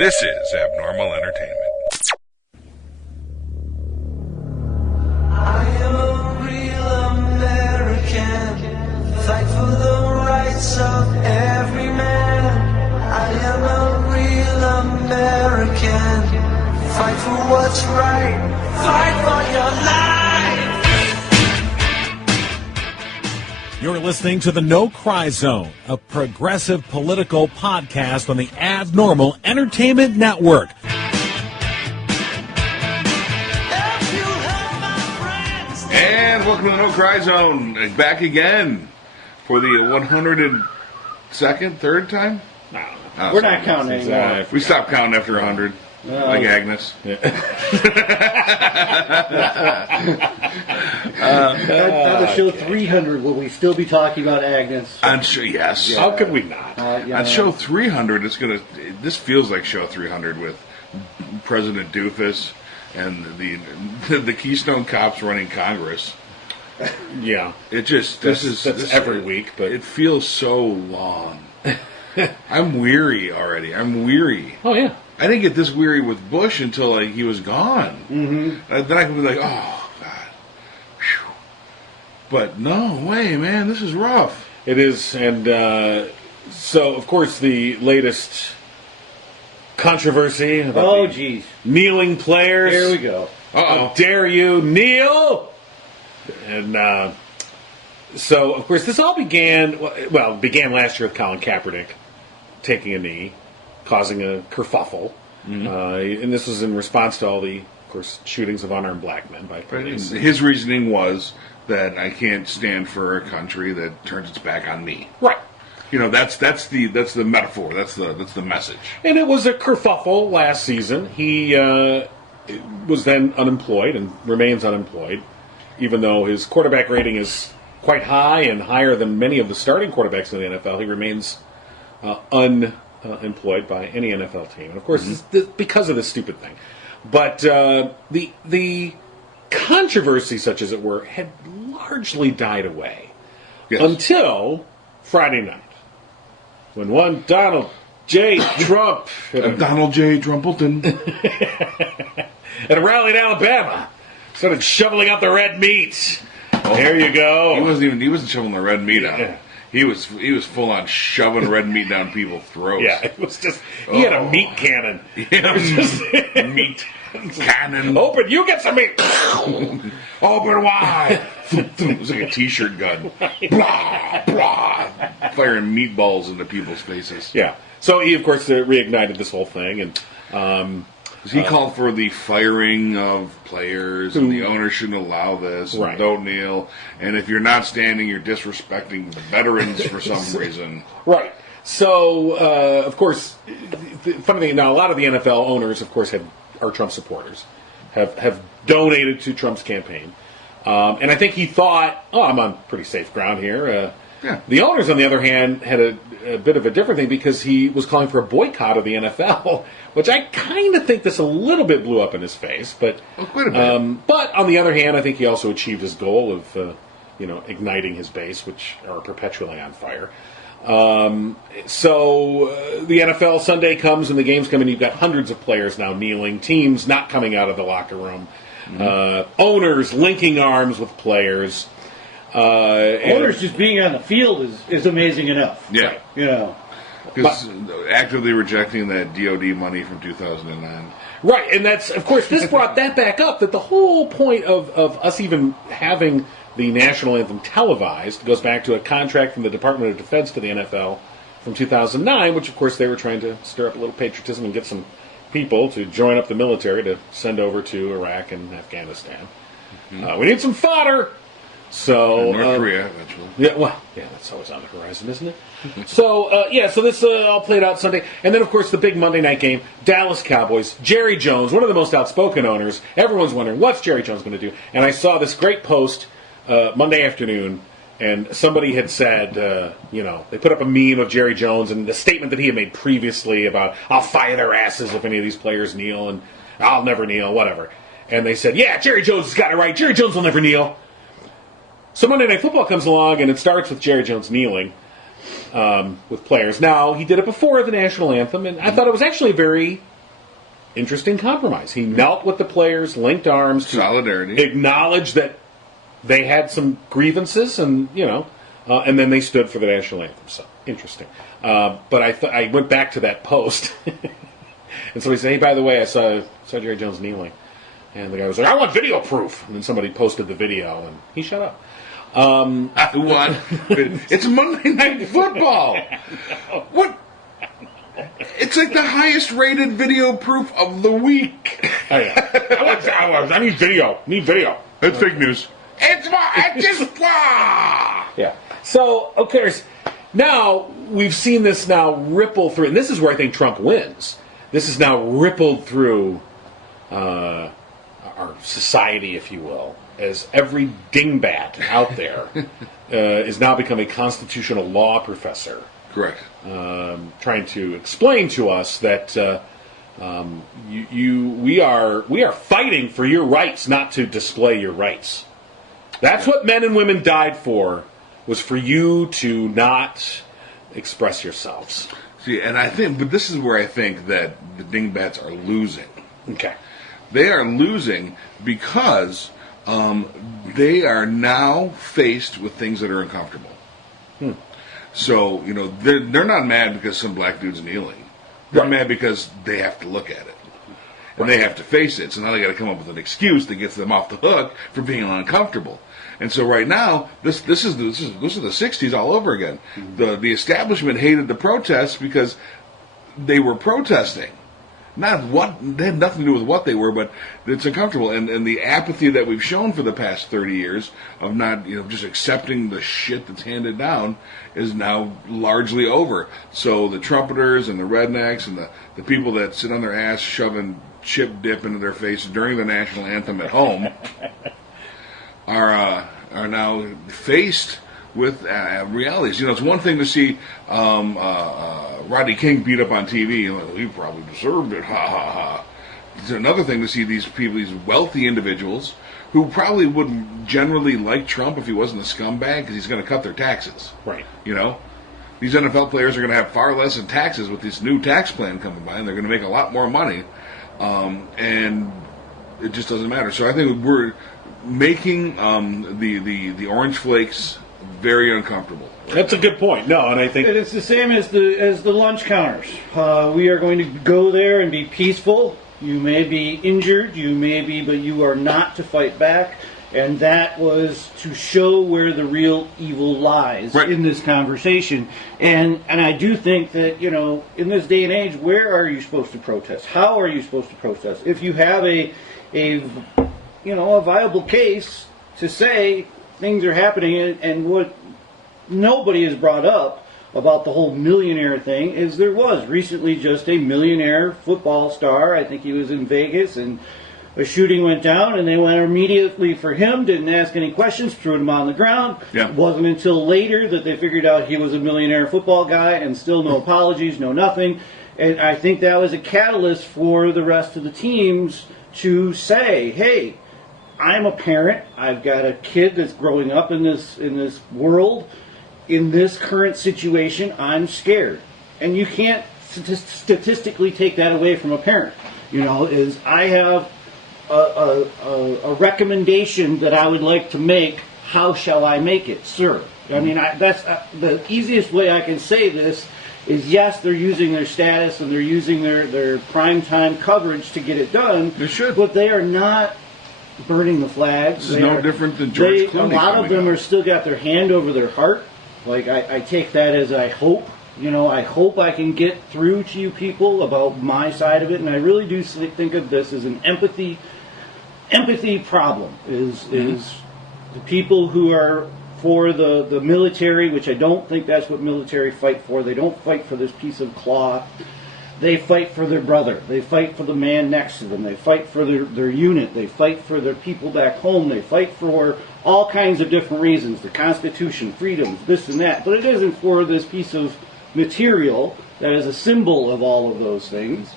This is Abnormal Entertainment. I am a real American, fight for the rights of every man. I am a real American, fight for what's right, fight for your life. You're listening to the No Cry Zone, a progressive political podcast on the Abnormal Entertainment Network. And welcome to the No Cry Zone. Back again for the 102nd, third time? No, we're not counting anymore. We stopped counting after 100, like Agnes. On the show 300, will we still be talking about Agnes? On show, yes. How could we not? On show 300, this feels like show 300 with President Doofus and the Keystone Cops running Congress. Yeah. It just That's every week, but it feels so long. I'm weary already. I'm weary. Oh yeah. I didn't get this weary with Bush until he was gone. Mm-hmm. Then I could be like, oh God. Whew. But no way, man. This is rough. It is, and so of course the latest controversy about kneeling players. Here we go. How dare you kneel? And so, of course, this all began last year with Colin Kaepernick taking a knee, causing a kerfuffle. Mm-hmm. And this was in response to all the, of course, shootings of unarmed black men by police. His reasoning was that I can't stand for a country that turns its back on me. Right. You know, that's the metaphor. That's the message. And it was a kerfuffle last season. He was then unemployed and remains unemployed, even though his quarterback rating is quite high and higher than many of the starting quarterbacks in the NFL. He remains unemployed by any NFL team. And, of course, because of this stupid thing. But the controversy, such as it were, had largely died away until Friday night, when one Donald J. Trump... Donald J. Trumpleton. at a rally in Alabama, started shoveling out the red meat. There you go. He wasn't shoveling the red meat out. He was full on shoving red meat down people's throats. Yeah, it was just he had a meat cannon. Yeah, meat cannon. Open, you get some meat. Open wide. It was like a t-shirt gun. Blah, blah. Firing meatballs into people's faces. Yeah. So he, of course, reignited this whole thing, and he called for the firing of players, and the owner shouldn't allow this, and don't kneel. And if you're not standing, you're disrespecting veterans for some reason. Right. So, of course, the funny thing, now a lot of the NFL owners, of course, are Trump supporters, have donated to Trump's campaign. And I think he thought, I'm on pretty safe ground here. The owners, on the other hand, had a bit of a different thing because he was calling for a boycott of the NFL, which I kind of think this a little bit blew up in his face. But quite a bit. But on the other hand, I think he also achieved his goal of igniting his base, which are perpetually on fire. So the NFL Sunday comes and the games come, and you've got hundreds of players now kneeling, teams not coming out of the locker room, owners linking arms with players. Owners just being on the field is amazing enough. Yeah. You know. Because actively rejecting that DOD money from 2009. Right, and that's, of course, this brought that back up, that the whole point of us even having the national anthem televised goes back to a contract from the Department of Defense to the NFL from 2009, which, of course, they were trying to stir up a little patriotism and get some people to join up the military to send over to Iraq and Afghanistan. We need some fodder! So North Korea, eventually. Yeah, that's always on the horizon, isn't it? So this all played out Sunday. And then, of course, the big Monday night game, Dallas Cowboys, Jerry Jones, one of the most outspoken owners. Everyone's wondering, what's Jerry Jones going to do? And I saw this great post Monday afternoon, and somebody had said, they put up a meme of Jerry Jones and the statement that he had made previously about, I'll fire their asses if any of these players kneel, and I'll never kneel, whatever. And they said, yeah, Jerry Jones has got it right. Jerry Jones will never kneel. So Monday Night Football comes along, and it starts with Jerry Jones kneeling with players. Now, he did it before the national anthem, and I thought it was actually a very interesting compromise. He knelt with the players, linked arms, solidarity, acknowledged that they had some grievances, and and then they stood for the national anthem. So interesting. But I went back to that post, and somebody said, "Hey, by the way, I saw Jerry Jones kneeling," and the guy was like, "I want video proof." And then somebody posted the video, and he shut up. I want. It's Monday Night Football. What? It's like the highest rated video proof of the week. Oh, yeah. I need video. It's fake news. It's just yeah. So, okay, now we've seen this now ripple through, and this is where I think Trump wins. This is now rippled through our society, if you will, as every dingbat out there is now become a constitutional law professor. Correct. Trying to explain to us that we are fighting for your rights, not to display your rights. That's what men and women died for, was for you to not express yourselves. See, and but this is where I think that the dingbats are losing. Okay. They are losing because they are now faced with things that are uncomfortable. So, they're not mad because some black dude's kneeling. They're mad because they have to look at it. And they have to face it. So now they got to come up with an excuse that gets them off the hook for being uncomfortable. And so right now, this is the 60s all over again. The establishment hated the protests because they were protesting. They had nothing to do with what they were, but it's uncomfortable. And the apathy that we've shown for the past 30 years of not, just accepting the shit that's handed down is now largely over. So the trumpeters and the rednecks and the people that sit on their ass shoving chip dip into their face during the national anthem at home are now faced with realities. It's one thing to see Rodney King beat up on TV. He probably deserved it. Ha ha ha. It's another thing to see these people, these wealthy individuals, who probably wouldn't generally like Trump if he wasn't a scumbag, because he's going to cut their taxes. Right. These NFL players are going to have far less in taxes with this new tax plan coming by, and they're going to make a lot more money. And it just doesn't matter. So I think we're making the orange flakes very uncomfortable. That's a good point. No, and I think it's the same as the lunch counters. We are going to go there and be peaceful. You may be injured, but you are not to fight back. And that was to show where the real evil lies in this conversation. And I do think that, in this day and age, where are you supposed to protest? How are you supposed to protest? If you have a viable case to say things are happening, and what nobody has brought up about the whole millionaire thing is there was recently just a millionaire football star. I think he was in Vegas, and a shooting went down, and they went immediately for him, didn't ask any questions, threw him on the ground. Yeah. It wasn't until later that they figured out he was a millionaire football guy, and still no apologies, no nothing. And I think that was a catalyst for the rest of the teams to say, hey, I'm a parent. I've got a kid that's growing up in this world. In this current situation, I'm scared. And you can't statistically take that away from a parent. Is I have a recommendation that I would like to make. How shall I make it, sir? I mean, that's the easiest way I can say this is, yes, they're using their status and they're using their primetime coverage to get it done. They should. But they are not burning the flags. This is no different than George Clooney. A lot of them are still got their hand over their heart. Like, I take that as I hope. I hope I can get through to you people about my side of it. And I really do think of this as an empathy problem. Is the people who are for the military, which I don't think that's what military fight for. They don't fight for this piece of cloth. They fight for their brother. They fight for the man next to them. They fight for their unit. They fight for their people back home. They fight for all kinds of different reasons. The Constitution, freedoms, this and that. But it isn't for this piece of material that is a symbol of all of those things.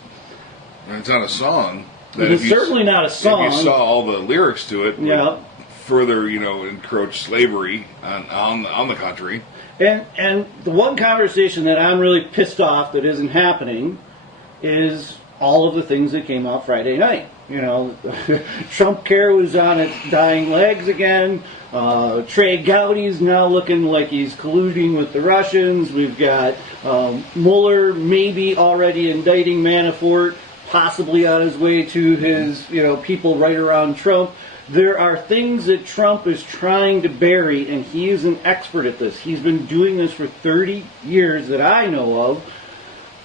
And it's not a song. It's certainly not a song. If you saw all the lyrics to it, yeah, further, encroach slavery on the country. And the one conversation that I'm really pissed off that isn't happening is all of the things that came out Friday night. You know, Trump care was on its dying legs again. Trey Gowdy's now looking like he's colluding with the Russians. We've got Mueller maybe already indicting Manafort, possibly on his way to his people right around Trump. There are things that Trump is trying to bury, and he is an expert at this. He's been doing this for 30 years that I know of.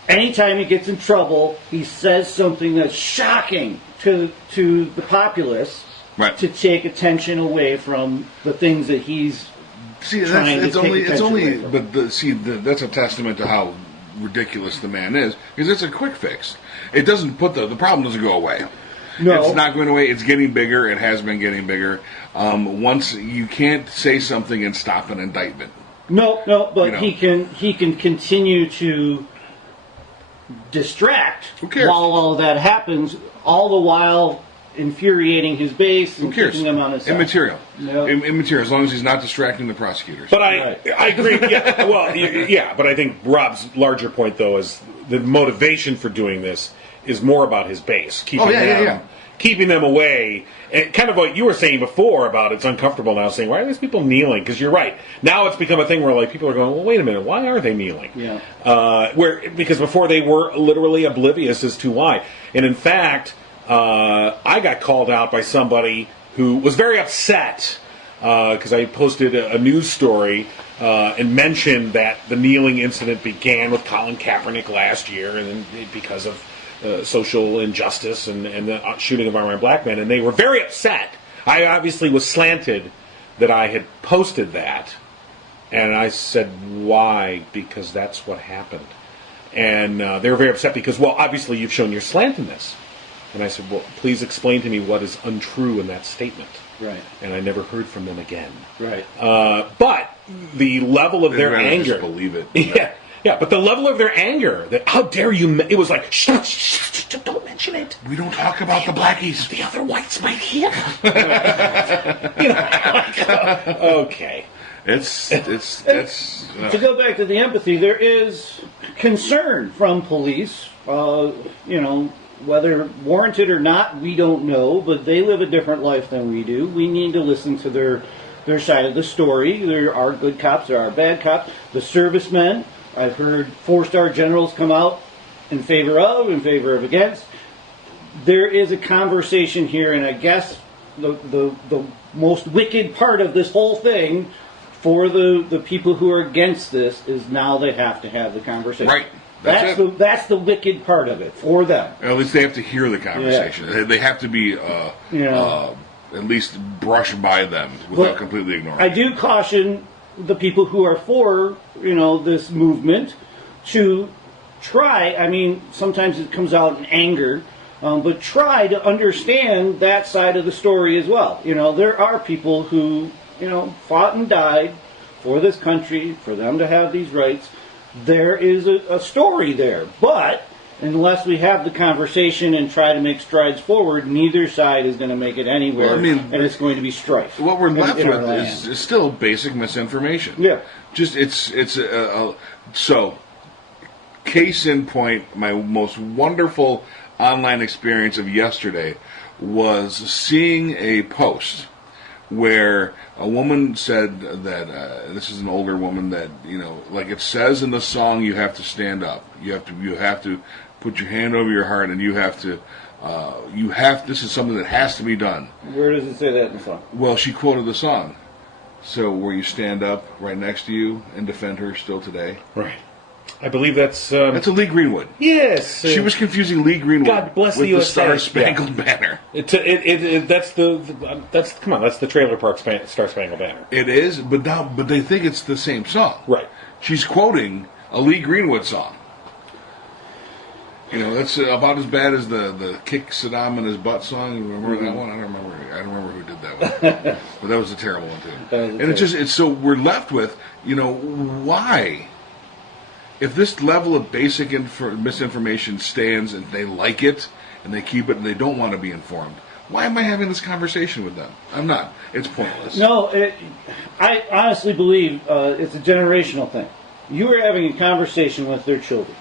Anytime he gets in trouble, he says something that's shocking to the populace, right, to take attention away from the things that he's trying to take attention away from. But that's a testament to how ridiculous the man is, because it's a quick fix. It doesn't put the problem doesn't go away. No. It's not going away. It's getting bigger. It has been getting bigger. Once you can't say something and stop an indictment. No, but he can continue to distract while all of that happens, all the while infuriating his base and keeping them on his side. Immaterial. Nope. Immaterial, as long as he's not distracting the prosecutors. But I agree. Yeah, well, yeah, but I think Rob's larger point, though, is the motivation for doing this is more about his base, keeping them away. And kind of what you were saying before about it's uncomfortable now, saying, why are these people kneeling? Because you're right. Now it's become a thing where people are going, well, wait a minute, why are they kneeling? Yeah. Because before they were literally oblivious as to why. And in fact, I got called out by somebody who was very upset because I posted a news story and mentioned that the kneeling incident began with Colin Kaepernick last year, and because of social injustice and the shooting of unarmed black men, and they were very upset. I obviously was slanted that I had posted that, and I said, why? Because that's what happened. And they were very upset because, well, obviously you've shown your slant in this. And I said, well, please explain to me what is untrue in that statement. Right. And I never heard from them again. Right. But the level of their anger... Just believe it. Yeah. Yeah, but the level of their anger, that how dare you, it was like, shh, don't mention it. We don't talk about the blackies. The other whites might hear. Okay. It's to go back to the empathy, there is concern from police, whether warranted or not, we don't know, but they live a different life than we do. We need to listen to their side of the story. There are good cops, there are bad cops. The servicemen, I've heard 4-star generals come out in favor of against. There is a conversation here, and I guess the most wicked part of this whole thing for the people who are against this is now they have to have the conversation. Right. That's the wicked part of it for them. At least they have to hear the conversation. Yeah. They have to be at least brushed by them without completely ignoring. I do caution the people who are for this movement to try. I mean, sometimes it comes out in anger, but try to understand that side of the story as well. There are people who fought and died for this country, for them to have these rights. There is a story there, but unless we have the conversation and try to make strides forward, neither side is going to make it anywhere, and it's going to be strife. What we're left with is still basic misinformation. Yeah. Just so. Case in point, my most wonderful online experience of yesterday was seeing a post where a woman said that this is an older woman that like it says in the song, you have to stand up. You have to put your hand over your heart, and you have to. This is something that has to be done. Where does it say that in the song? Well, she quoted the song. So where you stand up right next to you and defend her still today. Right. I believe that's a Lee Greenwood. Yes. She was confusing Lee Greenwood God bless with the the Star-Spangled Banner. That's the Trailer Park Star-Spangled Banner. It is, but they think it's the same song. Right. She's quoting a Lee Greenwood song. That's about as bad as the "Kick Saddam in His Butt" song. You remember that one? I don't remember who did that one, but that was a terrible one too. And it's so we're left with why. If this level of basic misinformation stands and they like it and they keep it and they don't want to be informed, why am I having this conversation with them? I'm not. It's pointless. No, I honestly believe it's a generational thing. You are having a conversation with their children.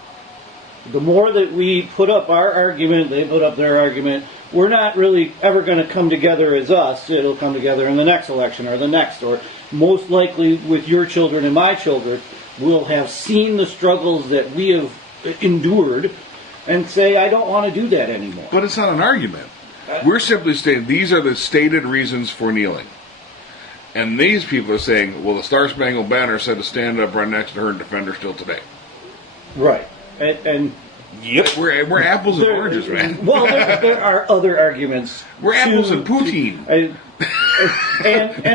the more that we put up our argument, they put up their argument, we're not really ever going to come together as us. It'll come together in the next election or the next, or most likely with your children and my children, we'll have seen the struggles that we have endured and say, I don't want to do that anymore. But it's not an argument. We're simply stating these are the stated reasons for kneeling. And these people are saying, well, the Star Spangled Banner said to stand up right next to her and defend her still today. Right. And Yep. We're apples and oranges, man. Well, there are other arguments. We're apples and poutine. And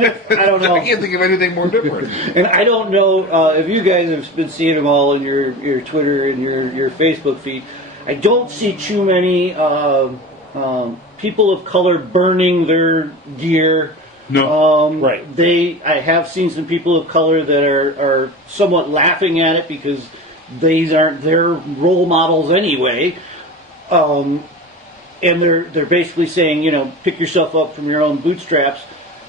if, I don't know. I can't think of anything more different. And I don't know if you guys have been seeing them all in your Twitter and your Facebook feed. I don't see too many people of color burning their gear. No. Right. I have seen some people of color that are somewhat laughing at it because these aren't their role models anyway. And they're basically saying, pick yourself up from your own bootstraps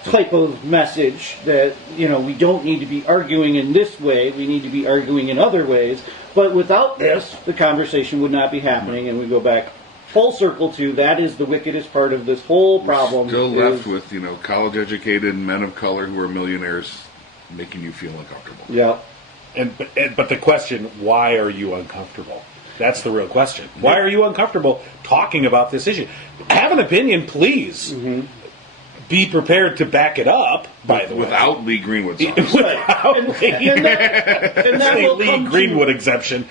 type of message that, we don't need to be arguing in this way, we need to be arguing in other ways. But without this, the conversation would not be happening, and we go back full circle to that is the wickedest part of this whole problem. Still left with, college-educated men of color who are millionaires making you feel uncomfortable. Yeah. But the question, why are you uncomfortable? That's the real question. Why are you uncomfortable talking about this issue? Have an opinion, please. Mm-hmm. Be prepared to back it up, by the way. Without Lee Greenwood's Without Lee Greenwood exemption.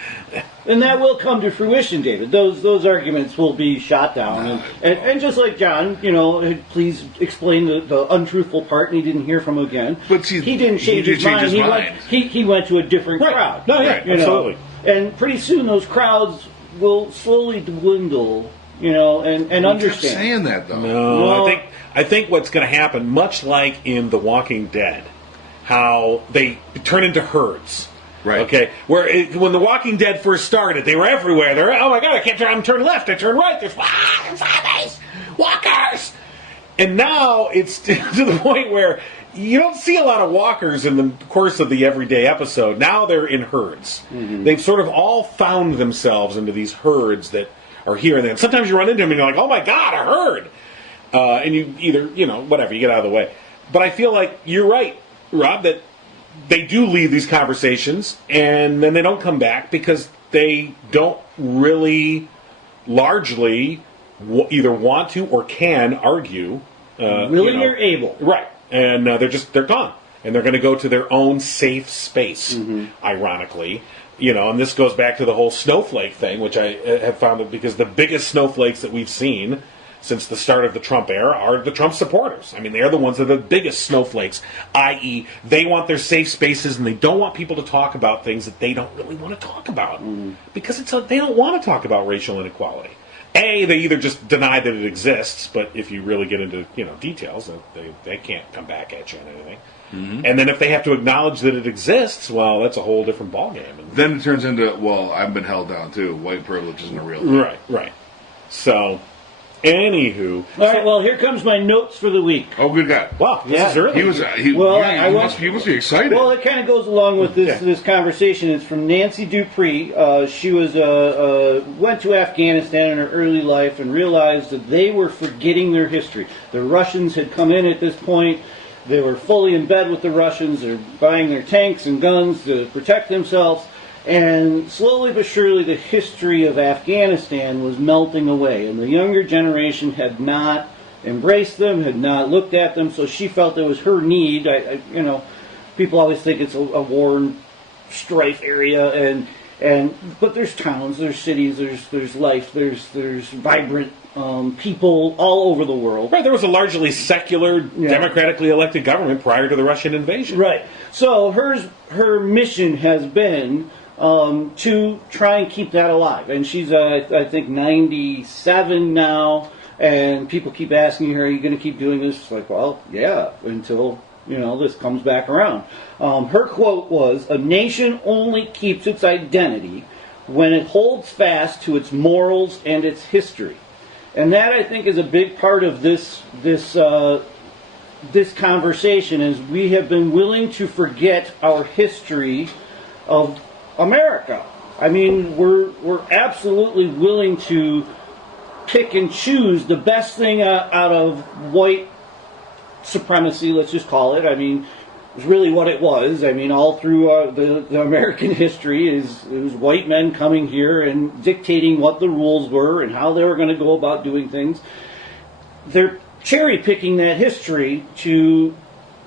And that will come to fruition, David. Those arguments will be shot down. And just like John, please explain the untruthful part, and he didn't hear from him again. But see, he didn't change his mind. He went to a different crowd. No, yeah, absolutely. And pretty soon those crowds will slowly dwindle, and understand. Kept saying that, though. No, I think what's going to happen, much like in The Walking Dead, how they turn into herds. Right. Okay. When The Walking Dead first started, they were everywhere. They're, oh my God, I can't turn. I'm turning left. I turn right. There's zombies, walkers. And now it's to the point where you don't see a lot of walkers in the course of the everyday episode. Now they're in herds. Mm-hmm. They've sort of all found themselves into these herds that are here and there. And sometimes you run into them and you're like, oh my God, a herd. And you either, whatever, you get out of the way. But I feel like you're right, Rob, that they do leave these conversations and then they don't come back because they don't really largely either want to or can argue. Willing or able. Right. And they're gone. And they're going to go to their own safe space, ironically. And this goes back to the whole snowflake thing, which I have found that because the biggest snowflakes that we've seen since the start of the Trump era are the Trump supporters. I mean, they're the ones that are the biggest snowflakes, i.e., they want their safe spaces and they don't want people to talk about things that they don't really want to talk about. Because they don't want to talk about racial inequality. They either just deny that it exists, but if you really get into details, they can't come back at you on anything. Mm-hmm. And then if they have to acknowledge that it exists, well, that's a whole different ballgame. Then it turns into, well, I've been held down too. White privilege isn't a real thing. Right. So, anywho. All right, well, here comes my notes for the week. Oh, good God. Wow, this is early. He must be excited. Well, it kind of goes along with this conversation. It's from Nancy Dupree. She was went to Afghanistan in her early life and realized that they were forgetting their history. The Russians had come in at this point. They were fully in bed with the Russians. They're buying their tanks and guns to protect themselves. And slowly but surely, the history of Afghanistan was melting away. And the younger generation had not embraced them, had not looked at them. So she felt it was her need. People always think it's a war and strife area. But there's towns, there's cities, there's life, there's vibrant people all over the world. Right, there was a largely secular, democratically elected government prior to the Russian invasion. Right. So her mission has been to try and keep that alive. And she's, I think, 97 now, and people keep asking her, are you going to keep doing this? It's like, well, yeah, until, this comes back around. Her quote was, "A nation only keeps its identity when it holds fast to its morals and its history." And that, I think, is a big part of this conversation, is we have been willing to forget our history of America. I mean, we're absolutely willing to pick and choose the best thing out of white supremacy, let's just call it. I mean, it's really what it was. I mean, all through the American history it was white men coming here and dictating what the rules were and how they were going to go about doing things. They're cherry-picking that history to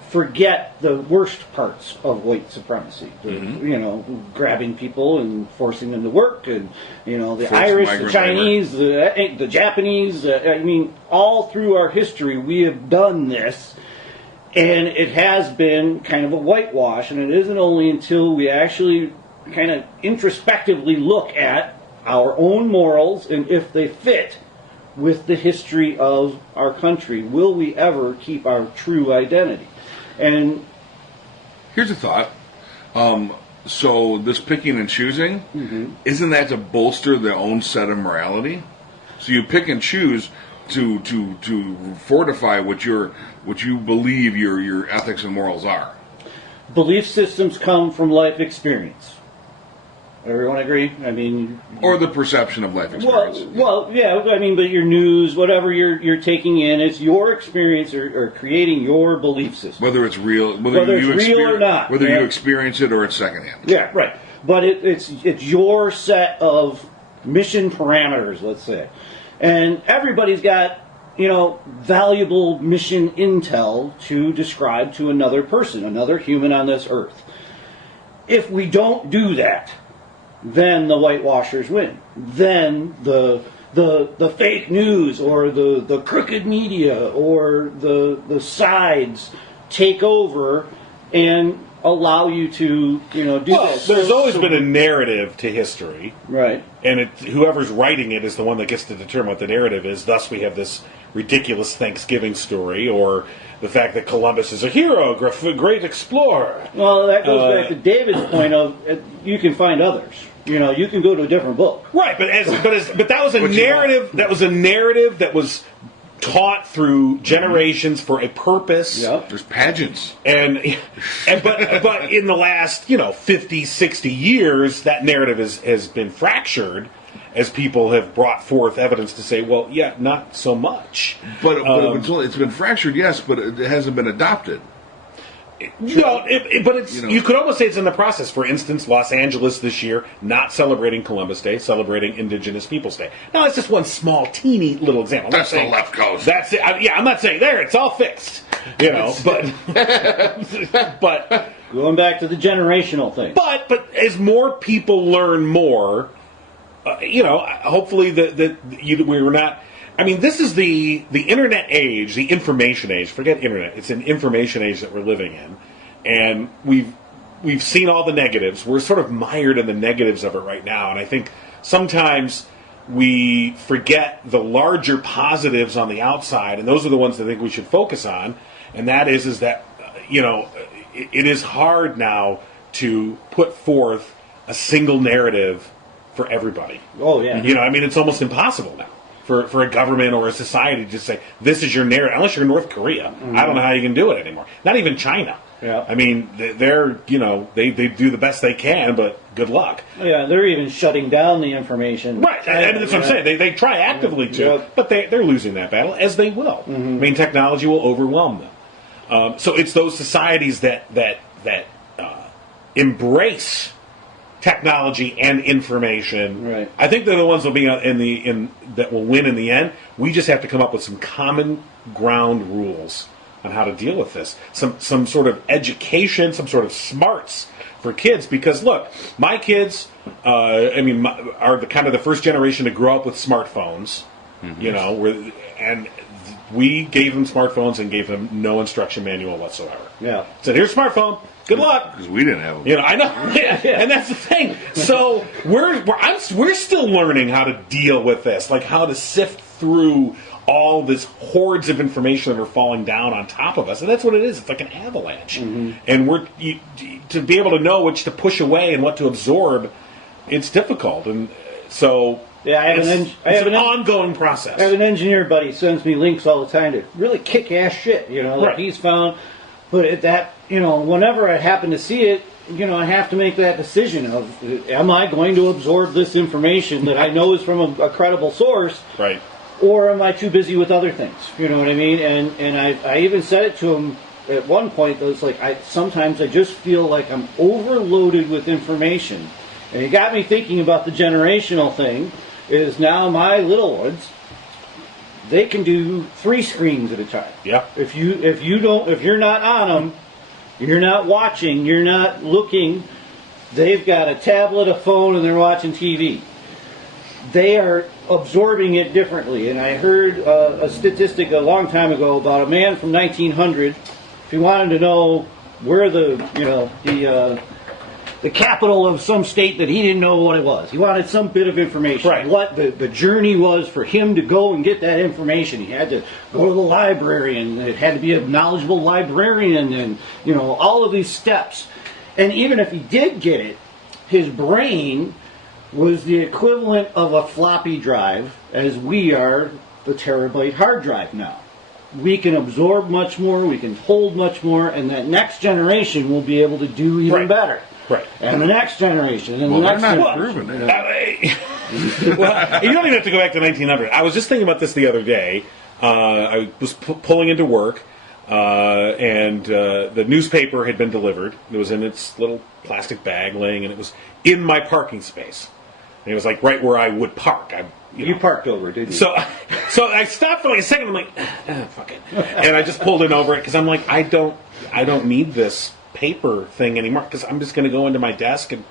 forget the worst parts of white supremacy. You know, grabbing people and forcing them to work, and you know, the Irish, the Chinese, the Japanese. I mean, all through our history, we have done this, and it has been kind of a whitewash. And it isn't only until we actually kind of introspectively look at our own morals and if they fit with the history of our country, will we ever keep our true identity. And here's a thought. So this picking and choosing, isn't that to bolster their own set of morality? So you pick and choose to fortify what you believe your ethics and morals are. Belief systems come from life experience. Everyone agree? I mean, or the perception of life experience. Well, yeah. I mean, but your news, whatever you're taking in, it's your experience or creating your belief system. Whether it's real, whether it's real or not, whether you experience it or it's secondhand. Yeah, right. But it's your set of mission parameters, let's say, and everybody's got valuable mission intel to describe to another person, another human on this earth. If we don't do that, then the whitewashers win. Then the fake news or the crooked media or the sides take over and allow you to do this. There's always been a narrative to history, right? And whoever's writing it is the one that gets to determine what the narrative is. Thus, we have this ridiculous Thanksgiving story, or the fact that Columbus is a hero, great explorer. Well, that goes back to David's point of you can find others. You can go to a different book. Right, but that was a narrative. That was a narrative that was taught through generations for a purpose. Yep. There's pageants. But in the last 50, 60 years, that narrative has been fractured as people have brought forth evidence to say, well, yeah, not so much. But it's been fractured, yes, but it hasn't been adopted. Well, but it's you could almost say it's in the process. For instance, Los Angeles this year not celebrating Columbus Day, celebrating Indigenous Peoples Day. Now, that's just one small, teeny little example. That's the left coast. That's it. I'm not saying there. It's all fixed. But going back to the generational thing. But as more people learn more, hopefully we're not. I mean, this is the internet age, the information age. Forget internet; it's an information age that we're living in, and we've seen all the negatives. We're sort of mired in the negatives of it right now, and I think sometimes we forget the larger positives on the outside, and those are the ones that I think we should focus on. And that is that it is hard now to put forth a single narrative for everybody. Oh yeah, it's almost impossible now. For a government or a society to say, this is your narrative, unless you're North Korea. I don't know how you can do it anymore. Not even China. Yeah. I mean, they're, they do the best they can, but good luck. Yeah, they're even shutting down the information. Right, and that's what I'm saying. They try actively to, but they're losing that battle, as they will. I mean, technology will overwhelm them. So it's those societies that embrace technology and information. Right. I think they're the ones that will be that will win in the end. We just have to come up with some common ground rules on how to deal with this. Some sort of education, some sort of smarts for kids. Because look, my kids, are the kind of the first generation to grow up with smartphones. And we gave them smartphones and gave them no instruction manual whatsoever. Yeah. Said, here's a smartphone. Good luck. Because we didn't have them. I know, and that's the thing. So we're still learning how to deal with this, like how to sift through all this hordes of information that are falling down on top of us, and that's what it is. It's like an avalanche, and to be able to know which to push away and what to absorb, it's difficult, and so. Yeah, I have an ongoing process. I have an engineer buddy who sends me links all the time to really kick-ass shit, that Right. he's found. But whenever I happen to see it, I have to make that decision of, am I going to absorb this information that I know is from a credible source? Right. Or am I too busy with other things? You know what I mean? And I even said it to him at one point. That it's like sometimes I just feel like I'm overloaded with information, and it got me thinking about the generational thing. Is now my little ones, they can do 3 screens at a time. Yeah. If you're not on them, you're not watching, you're not looking. They've got a tablet, a phone, and they're watching TV. They are absorbing it differently. And I heard a statistic a long time ago about a man from 1900. If he wanted to know where the capital of some state that he didn't know what it was, he wanted some bit of information. Right. What the journey was for him to go and get that information. He had to go to the library, and it had to be a knowledgeable librarian, and all of these steps. And even if he did get it, his brain was the equivalent of a floppy drive as we are the terabyte hard drive now. We can absorb much more, we can hold much more, and that next generation will be able to do even better. Right. And the next generation, and Well, the they're next not generation. proving it. Well, you don't even have to go back to 1900. I was just thinking about this the other day. I was pulling into work, and the newspaper had been delivered. It was in its little plastic bag laying, and it was in my parking space. And it was like right where I would park. You parked over, didn't you? So I stopped for like a second. I'm like, fuck it, and I just pulled in over it because I'm like, I don't need this paper thing anymore, because I'm just going to go into my desk and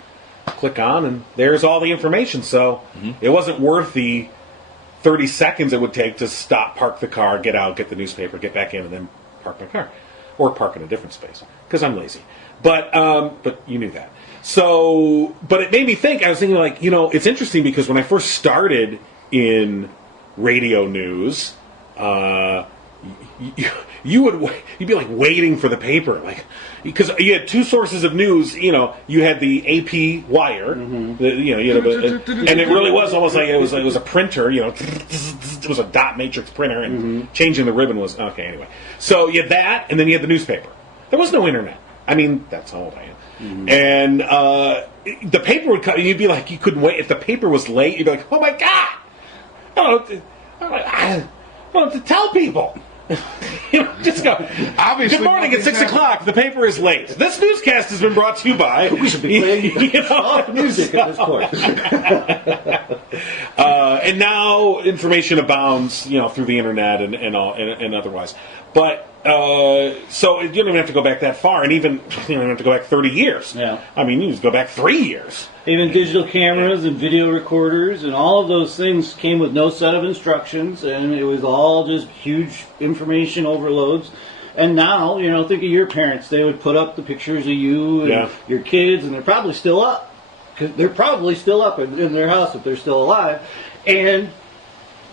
click on, and there's all the information. So it wasn't worth the 30 seconds it would take to stop, park the car, get out, get the newspaper, get back in, and then park my car, or park in a different space because I'm lazy. But you knew that. So, but it made me think. I was thinking, like, it's interesting because when I first started in radio news, you'd be like waiting for the paper, like, because you had 2 sources of news. You had the AP wire, and it really was almost like it was a printer. It was a dot matrix printer, and changing the ribbon was okay. Anyway, so you had that, and then you had the newspaper. There was no internet. I mean, that's how old I am. And the paper would come, and you'd be like, you couldn't wait. If the paper was late, you'd be like, oh my god, I don't know what to tell people. Just go. Obviously, good morning at 6 o'clock. The paper is late. This newscast has been brought to you by. We should be playing soft music at this point. And now information abounds, through the internet and otherwise. But so you don't even have to go back that far, and even you don't have to go back 30 years. Yeah. I mean, you just go back 3 years. Even digital cameras and video recorders and all of those things came with no set of instructions, and it was all just huge information overloads. And now, think of your parents. They would put up the pictures of you and your kids, and they're probably still up. Because they're probably still up in their house if they're still alive. And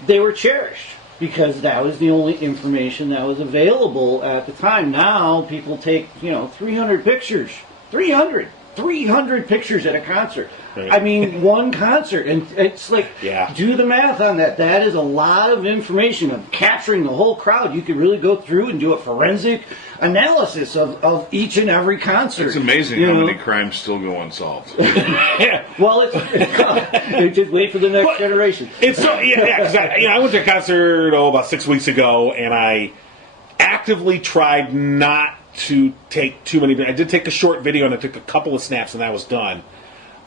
they were cherished because that was the only information that was available at the time. Now people take, 300 pictures. 300 pictures at a concert. Right. I mean, one concert. And it's like, do the math on that. That is a lot of information of capturing the whole crowd. You could really go through and do a forensic analysis of each and every concert. It's amazing how many crimes still go unsolved. Well, it's just wait for the next generation. It's so because I went to a concert about 6 weeks ago, and I actively tried not to take too many. I did take a short video, and I took a couple of snaps, and that was done.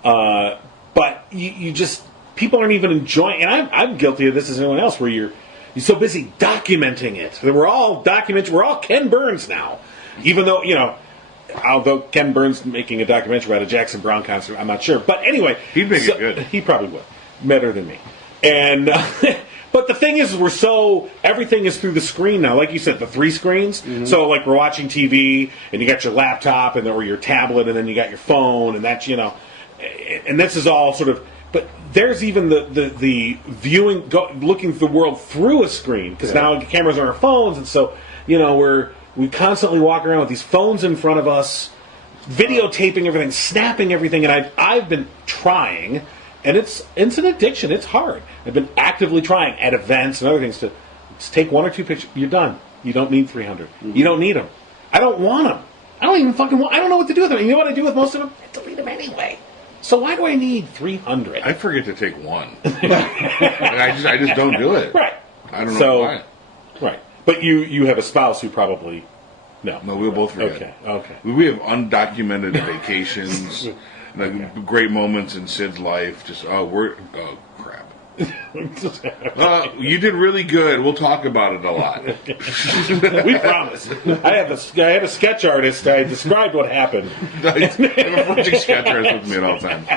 But you just, people aren't even enjoying, and I'm guilty of this as anyone else, where you're so busy documenting it. We're all documents. We're all Ken Burns now, even though although Ken Burns making a documentary about a Jackson Brown concert, I'm not sure. But anyway, he'd make it good. He probably would, better than me. And but the thing is, everything is through the screen now. Like you said, the 3 screens. Mm-hmm. So like we're watching TV, and you got your laptop, or your tablet, and then you got your phone, and that's and this is all sort of. But there's even the viewing, looking at the world through a screen, because now cameras are on our phones, and so we constantly walk around with these phones in front of us, videotaping everything, snapping everything, and I've been trying, and it's an addiction. It's hard. I've been actively trying at events and other things to just take 1 or 2 pictures. You're done. You don't need 300. Mm-hmm. You don't need them. I don't want them. I don't even fucking want. I don't know what to do with them. You know what I do with most of them? I delete them anyway. So why do I need 300? I forget to take one. I just don't do it. Right. I don't know why. Right. But you have a spouse who probably no. No, we'll both forget. Okay. We have undocumented vacations, great moments in Sid's life. Crap. You did really good. We'll talk about it a lot. We promise. I had a sketch artist. I described what happened. I have a project sketch artist with me at all times.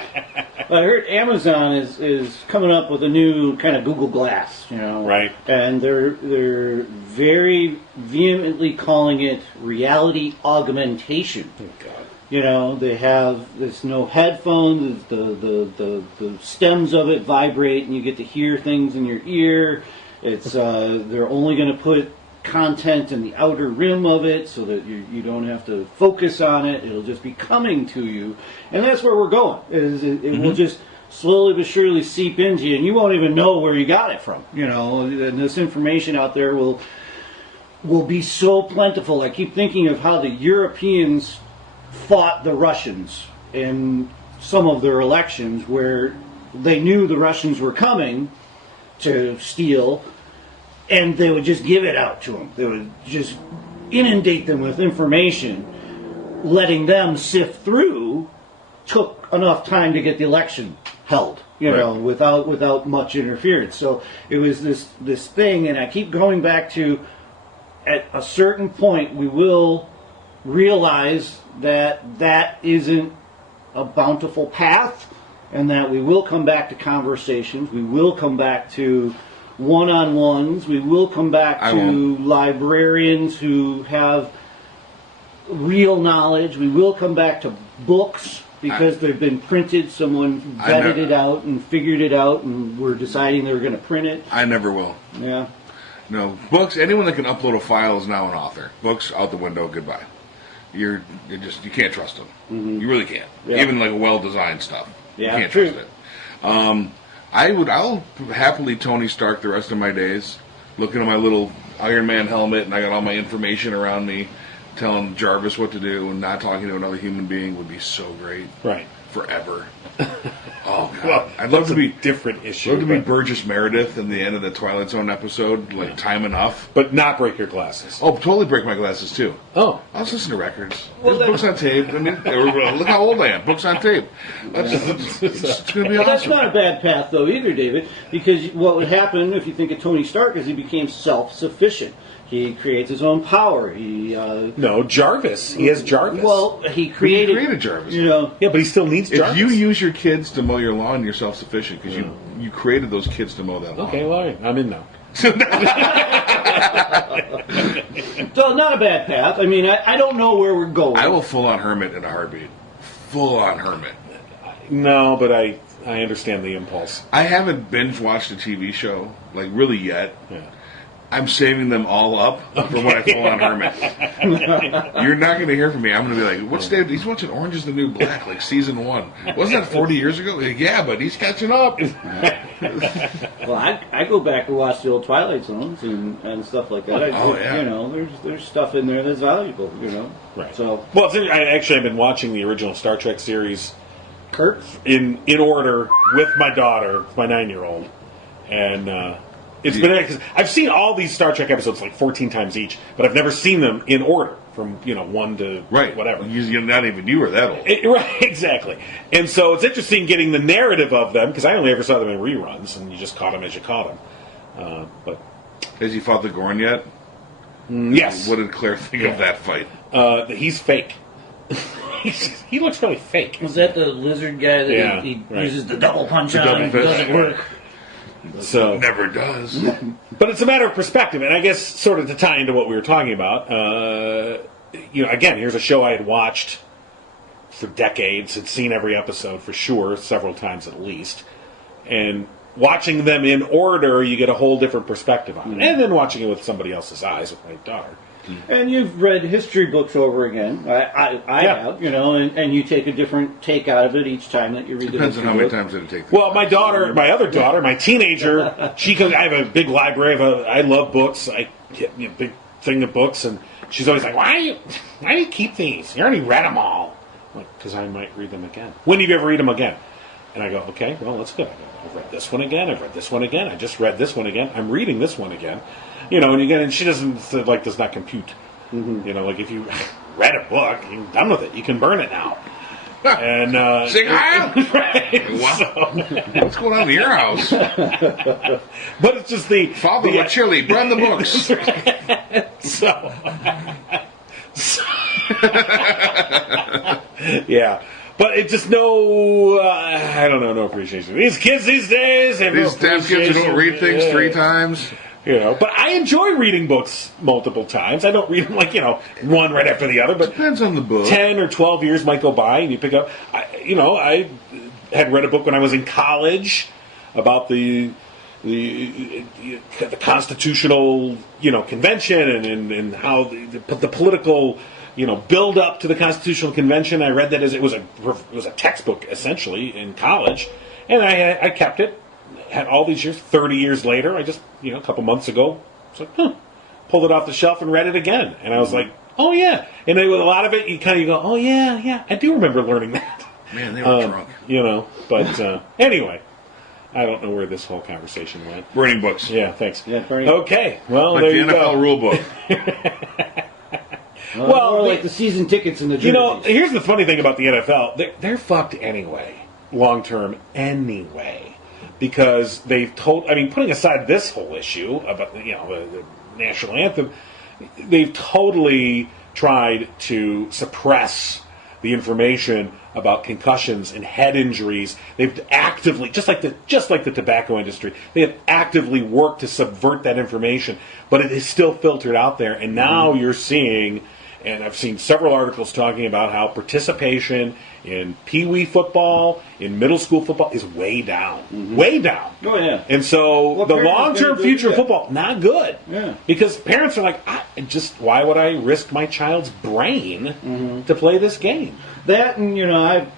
Well, I heard Amazon is coming up with a new kind of Google Glass, Right. And they're very vehemently calling it reality augmentation. Oh, God. They have there's no headphones. The stems of it vibrate, and you get to hear things in your ear. It's they're only going to put content in the outer rim of it, so that you don't have to focus on it. It'll just be coming to you, and that's where we're going. It will just slowly but surely seep into you, and you won't even know where you got it from. And this information out there will be so plentiful. I keep thinking of how the Europeans fought the Russians in some of their elections, where they knew the Russians were coming to steal, and they would just give it out to them. They would just inundate them with information. Letting them sift through took enough time to get the election held, without much interference. So it was this thing, and I keep going back to, at a certain point, we will realize that isn't a bountiful path, and that we will come back to conversations, we will come back to one-on-ones, we will come back to librarians who have real knowledge, we will come back to books because they've been printed, someone vetted it out and figured it out, and we're deciding they're going to print it. I never will. Yeah. No, books, anyone that can upload a file is now an author. Books, out the window, goodbye. You can't trust them. Mm-hmm. You really can't. Yeah. Even like well-designed stuff. Yeah, you can't trust it. I'll happily Tony Stark the rest of my days, looking at my little Iron Man helmet, and I got all my information around me, telling Jarvis what to do, and not talking to another human being would be so great. Right. Forever. Oh God! Well, I'd love to be different issue. I'd love to be Burgess Meredith in the end of the Twilight Zone episode, like Time Enough. But not break your glasses. Oh, totally break my glasses too. Oh, I'll just listen to records. There's books on tape. I mean, look how old I am. Books on tape. It's going to be awesome. That's not a bad path though either, David, because what would happen if you think of Tony Stark is he became self-sufficient. He creates his own power. No, Jarvis. He has Jarvis. Well, he created Jarvis. Yeah, but he still needs Jarvis. If you use your kids to mow your lawn, you're self-sufficient because you created those kids to mow that lawn. Okay, well, I'm in now. So not a bad path. I mean, I don't know where we're going. I will full-on hermit in a heartbeat. Full-on hermit. No, but I understand the impulse. I haven't binge-watched a TV show, like, really yet. Yeah. I'm saving them all up for when I full on hermit. You're not going to hear from me. I'm going to be like, what's Dave? He's watching Orange is the New Black, like season 1. Wasn't that 40 years ago? Yeah, but he's catching up. Well, I go back and watch the old Twilight Zones and stuff like that. There's stuff in there that's valuable, Right. So, well, I've been watching the original Star Trek series Kirk? in order with my daughter, my 9-year-old. And it's been because I've seen all these Star Trek episodes like 14 times each, but I've never seen them in order from 1 to whatever. You're not even you were that old. Right, exactly. And so it's interesting getting the narrative of them because I only ever saw them in reruns, and you just caught them as you caught them. But has he fought the Gorn yet? Yes. What did Claire think of that fight? He's fake. He looks really fake. Was that the lizard guy that he uses the double punch on? It doesn't work. So never does. But it's a matter of perspective, and I guess sort of to tie into what we were talking about. Again, here's a show I had watched for decades, had seen every episode for sure, several times at least, and watching them in order, you get a whole different perspective on it. And then watching it with somebody else's eyes, with my daughter. And you've read history books over again. I have, and you take a different take out of it each time that you read the history book. Depends on how many times did it take. Well, my other daughter, my teenager, she comes. I have a big library I love books. I get a big thing of books, and she's always like, why do you keep these? You already read them all. I'm like, because I might read them again. When do you ever read them again? And I go, okay, well, that's good. I've read this one again. I've read this one again. I just read this one again. I'm reading this one again. And she does not compute. Mm-hmm. Like if you read a book, you're done with it. You can burn it now. And Sing Heil! Right. What's going on in your house? But it's just Father with chili, burn the books. Yeah. But it's just no appreciation. These kids these days have These damn kids who don't read things 3 times. But I enjoy reading books multiple times. I don't read them one right after the other. But depends on the book. 10 or 12 years might go by, and you pick up. I had read a book when I was in college about the constitutional convention and how the political build up to the constitutional convention. I read that as it was a textbook essentially in college, and I kept it. Had all these years, 30 years later, I just, a couple months ago, it's like, pulled it off the shelf and read it again. And I was like, oh, yeah. And then with a lot of it, you kind of go, oh, yeah, I do remember learning that. Man, they were drunk. But anyway, I don't know where this whole conversation went. Burning books. Yeah, thanks. Yeah, burning. Okay, well, like there the you NFL go. rule book. Well, like the season tickets in the jerseys. Here's the funny thing about the NFL. They're fucked anyway, long term anyway. Because they've putting aside this whole issue about the national anthem, they've totally tried to suppress the information about concussions and head injuries. They've actively, just like the tobacco industry, they have actively worked to subvert that information, but it is still filtered out there. And now you're seeing, and I've seen several articles talking about how participation in Pee-wee football, in middle school football, is way down. Mm-hmm. Way down. Oh, yeah. And so the long-term future of football, not good. Yeah. Because parents are like, why would I risk my child's brain to play this game? That, and, I've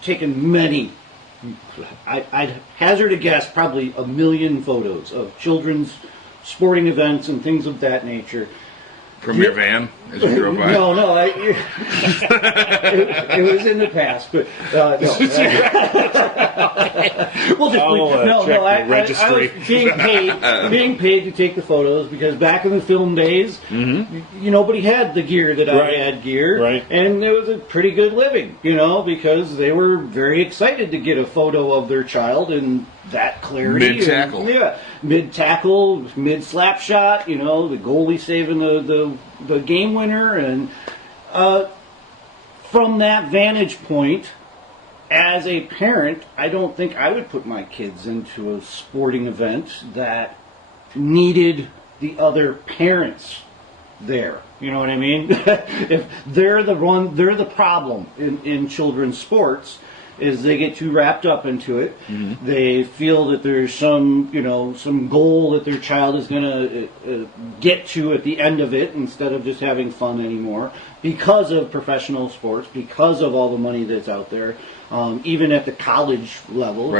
taken many, I'd hazard a guess, probably 1 million photos of children's sporting events and things of that nature. From your van as you drove by? No, it was in the past, but no. We'll just I was being paid to take the photos because back in the film days, nobody had the gear that I had gear, and it was a pretty good living, because they were very excited to get a photo of their child in that clarity. Mid-tackle. Mid-tackle, mid-slap shot, the goalie saving the game winner. And from that vantage point, as a parent, I don't think I would put my kids into a sporting event that needed the other parents there. You know what I mean? If they're the problem in children's sports, is they get too wrapped up into it. Mm-hmm. They feel that there's some goal that their child is going to get to at the end of it instead of just having fun anymore because of professional sports, because of all the money that's out there. Even at the college level,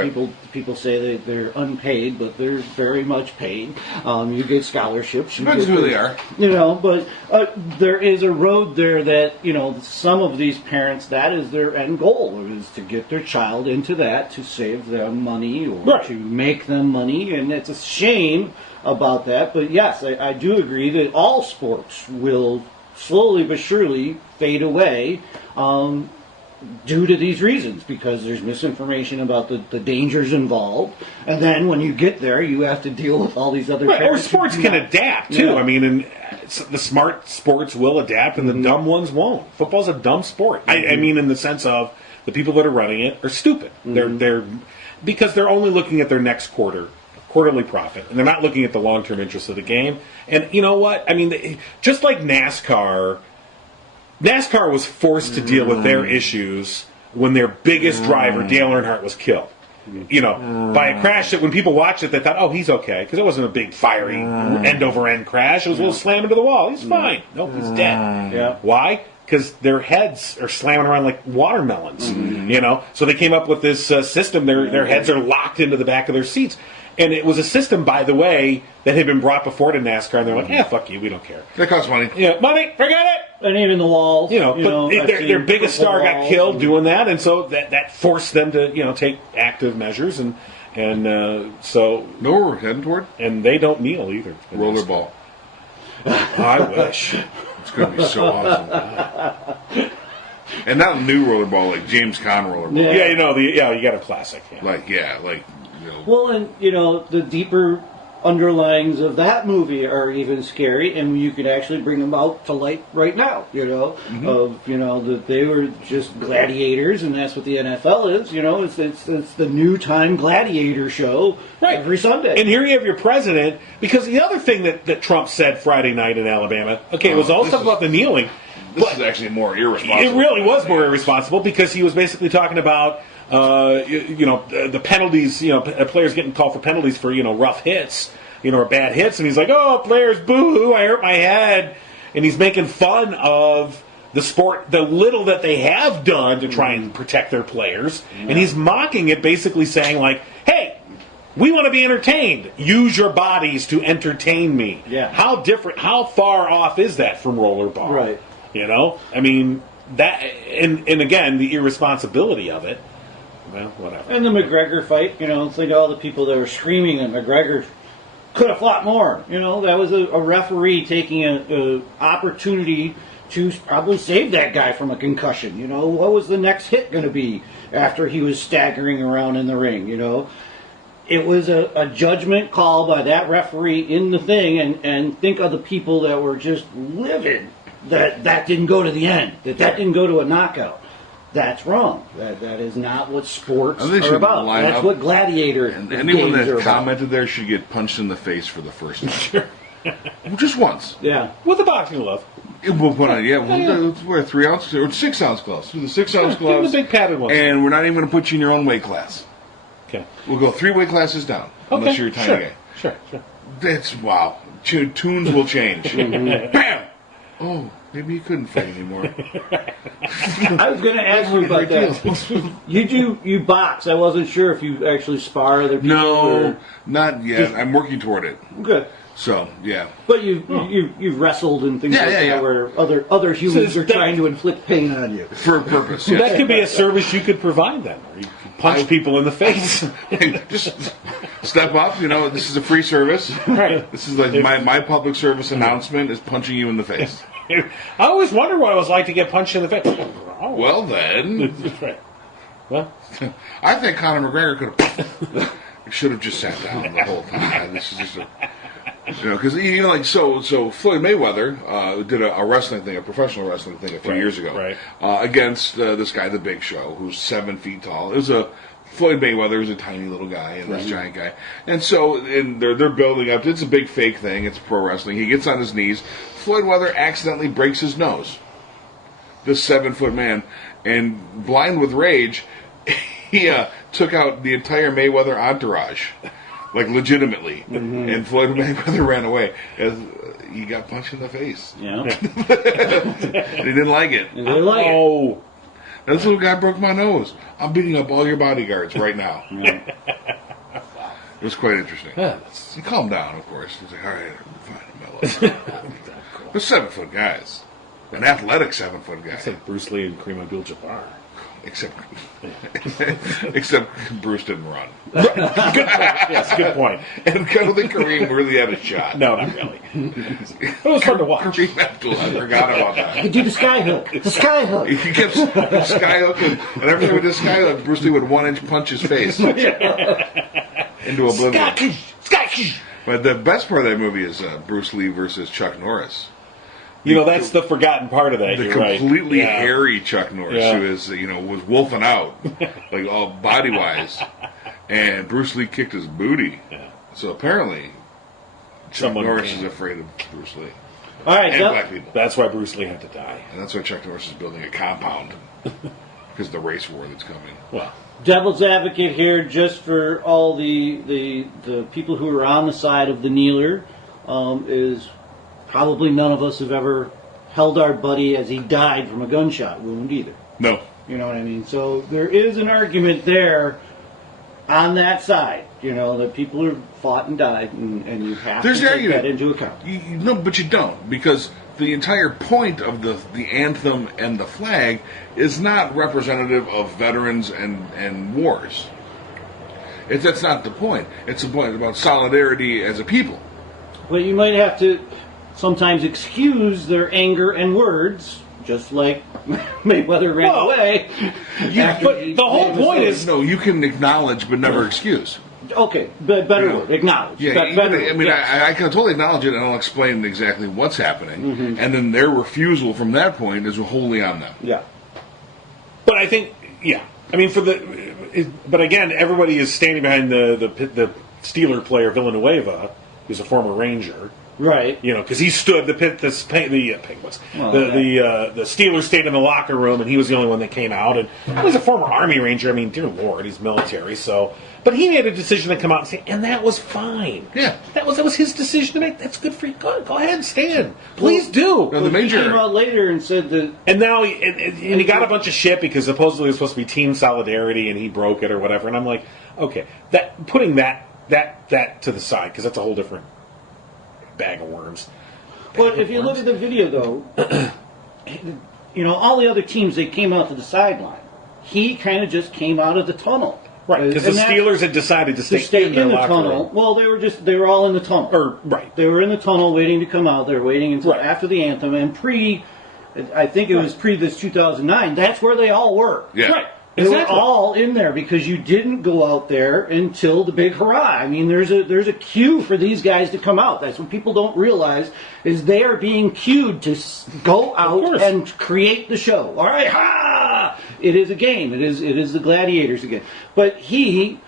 people say that they're unpaid, but they're very much paid. You get scholarships. Depends who they are. But there is a road there that, some of these parents, that is their end goal, is to get their child into that, to save them money or to make them money. And it's a shame about that. But yes, I do agree that all sports will slowly but surely fade away. Due to these reasons, because there's misinformation about the dangers involved, and then when you get there, you have to deal with all these other or sports can adapt too. Yeah. And the smart sports will adapt, and the dumb ones won't. Football's a dumb sport. I mean, in the sense of the people that are running it are stupid. They're because they're only looking at their next quarterly profit, and they're not looking at the long-term interest of the game. And you know what? I mean, just like NASCAR was forced to deal with their issues when their biggest driver, Dale Earnhardt, was killed. By a crash that when people watched it, they thought, oh, he's okay. Because it wasn't a big, fiery, end-over-end crash. It was a little slam into the wall. He's fine. Nope, he's dead. Yeah. Why? Because their heads are slamming around like watermelons. So they came up with this system. Their heads are locked into the back of their seats. And it was a system, by the way, that had been brought before to NASCAR, and they're like, fuck you, we don't care. That costs money. Yeah, money, forget it! And even the walls. Their biggest star got killed doing that, and so that forced them to, take active measures, and so... Know where we're heading toward? And they don't kneel, either. Rollerball. I wish. It's going to be so awesome. And not a new rollerball, like James Conn rollerball. Yeah. You got a classic. Yeah. Well, and, the deeper underlyings of that movie are even scary, and you can actually bring them out to light right now, that they were just gladiators, and that's what the NFL is, it's the new time gladiator show every Sunday. And here you have your president, because the other thing that Trump said Friday night in Alabama, it was all stuff about the kneeling. This is actually more irresponsible. It really was more irresponsible, because he was basically talking about the penalties, players getting called for penalties for, rough hits, or bad hits. And he's like, oh, players, boo-hoo, I hurt my head. And he's making fun of the sport, the little that they have done to try and protect their players. And he's mocking it, basically saying, like, hey, we want to be entertained. Use your bodies to entertain me. Yeah. How far off is that from rollerball? Right. I mean, that, and again, the irresponsibility of it. Well, whatever. And the McGregor fight, think of all the people that were screaming that McGregor could have fought more. That was a referee taking an opportunity to probably save that guy from a concussion. What was the next hit going to be after he was staggering around in the ring? It was a judgment call by that referee in the thing, and think of the people that were just livid that didn't go to the end, that didn't go to a knockout. That's wrong. That is not what sports are about. That's what gladiator and anyone games that are commented about. There should get punched in the face for the first time. Just once. Yeah. With a boxing glove. We'll put on, let's wear 3 ounce or 6 ounce gloves. Do the 6 ounce Give 'em gloves. the big padded ones. And we're not even going to put you in your own weight class. Okay. We'll go 3 weight classes down. Unless you're a tiny guy. Sure. That's, wow. Tunes will change. Bam! Oh, maybe you couldn't fight anymore. I was going to ask you about that. You box. I wasn't sure if you actually spar other people. No, not yet. I'm working toward it. Good. So, yeah. But you've wrestled and things that where other humans are trying to inflict pain on you. For a purpose, yes. That could be a service you could provide them. Or you could punch people in the face. Just step up, this is a free service. Right. This is like my public service announcement is punching you in the face. I always wonder what it was like to get punched in the face. Oh. Well, then. Right. Well, I think Conor McGregor should have just sat down the whole time. This is just because so Floyd Mayweather did a wrestling thing, a professional wrestling thing a few years ago, against this guy, The Big Show, who's 7 feet tall. It was Floyd Mayweather is a tiny little guy and this giant guy, and so they're building up. It's a big fake thing. It's pro wrestling. He gets on his knees. Floyd Mayweather accidentally breaks his nose. This 7-foot man, and blind with rage, he took out the entire Mayweather entourage. Like, legitimately. Mm-hmm. And Floyd Mayweather ran away. He got punched in the face. Yeah. And he didn't like it. He didn't like it. This little guy broke my nose. I'm beating up all your bodyguards right now. Yeah. It was quite interesting. He calmed down, of course. He's like, all right, fine, mellow. They're 7-foot guys. An athletic 7-foot guy. it's like Bruce Lee and Kareem Abdul-Jabbar. Except Bruce didn't run. Good point. Yes, good point. And I don't think Kareem really had a shot. No, not really. It was fun to watch. Kareem Abdul, I forgot about that. He could do the sky hook. The sky hook. He kept skyhooking, and every time he did skyhook, Bruce Lee would 1-inch punch his face into oblivion. But the best part of that movie is Bruce Lee versus Chuck Norris. That's the forgotten part of that. The You're completely right. hairy Chuck Norris, who is, was wolfing out, like all body wise, and Bruce Lee kicked his booty. Yeah. So apparently, Chuck Norris is afraid of Bruce Lee. All right, and black people. That's why Bruce Lee had to die. And that's why Chuck Norris is building a compound because of the race war that's coming. Well, devil's advocate here, just for all the people who are on the side of the kneeler, is. Probably none of us have ever held our buddy as he died from a gunshot wound either. No. You know what I mean? So there is an argument there on that side. that people have fought and died, and you have There's to the take argument. that into account. No, but you don't, because the entire point of the anthem and the flag is not representative of veterans and wars. That's not the point. It's the point about solidarity as a people. But you might have to sometimes excuse their anger and words, just like Mayweather ran away. But the whole point is, No, you can acknowledge but never excuse. Okay, but better word, acknowledge. Yeah, Better I word, mean, yes. I can totally acknowledge it, and I'll explain exactly what's happening, and then their refusal from that point is wholly on them. Yeah. but I think, yeah, I mean, but again, everybody is standing behind the Steeler player Villanueva, who's a former Ranger. Right. Because he stood the Penguins. Well, the Steelers stayed in the locker room, and he was the only one that came out. And he's a former Army Ranger. I mean, dear Lord, he's military. So, but he made a decision to come out and say, and that was fine. Yeah. that was his decision to make. That's good for you. Go ahead and stand. Please do. Now, the He came major. out later and said that. And now he got a bunch of shit because supposedly it was supposed to be team solidarity, and he broke it or whatever. And I'm like, okay, putting that to the side, because that's a whole different bag of worms. But if you look at the video, though, all the other teams, they came out to the sideline. He kind of just came out of the tunnel. Right, because the And that's- Steelers had decided to stay in their the locker tunnel. room. Well, they were all in the tunnel. Right. They were in the tunnel waiting to come out. They were waiting until Right. after the anthem. And I think it was pre this 2009, that's where they all were. Yeah. Right. They Exactly. were all in there because you didn't go out there until the big hurrah. I mean, there's a cue for these guys to come out. That's what people don't realize is they are being cued to go out course. and create the show. All right, ha! It is a game. It is the gladiators again. But he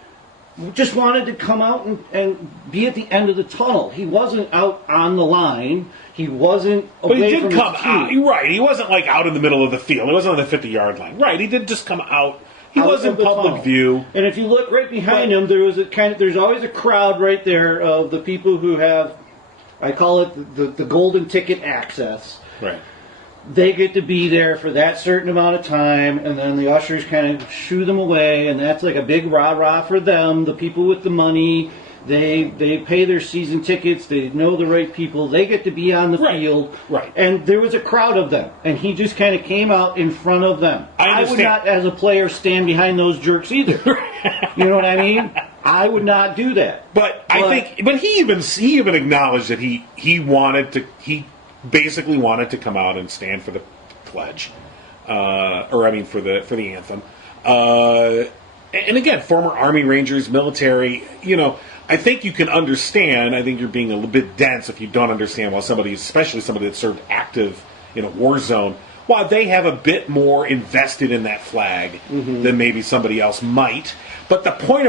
just wanted to come out and be at the end of the tunnel. He wasn't out on the line. He wasn't But away he did from come his cue. out. Right. He wasn't like out in the middle of the field. He wasn't on the 50-yard line. Right. He did just come out. He Out was in of the public tunnel. view. And if you look right behind him, there's always a crowd right there of the people who have, I call it the golden ticket access. Right. They get to be there for that certain amount of time, and then the ushers kind of shoo them away, and that's like a big rah-rah for them. The people with the money, they pay their season tickets, they know the right people, they get to be on the Right. field. Right. And there was a crowd of them, and he just kind of came out in front of them. I would understand. not, as a player, stand behind those jerks either. You know what I mean? I would not do that. But he even acknowledged that he basically wanted to come out and stand for the pledge, for the anthem. And again, former Army Rangers, military. I think you can understand. I think you're being a little bit dense if you don't understand why especially somebody that served active in a war zone, why they have a bit more invested in that flag than maybe somebody else might. But the point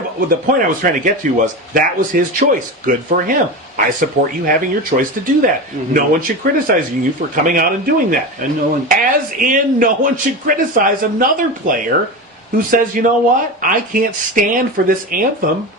I was trying to get to was that was his choice. Good for him. I support you having your choice to do that. No one should criticize you for coming out and doing that. And no one- As in, no one should criticize another player who says, you know what, I can't stand for this anthem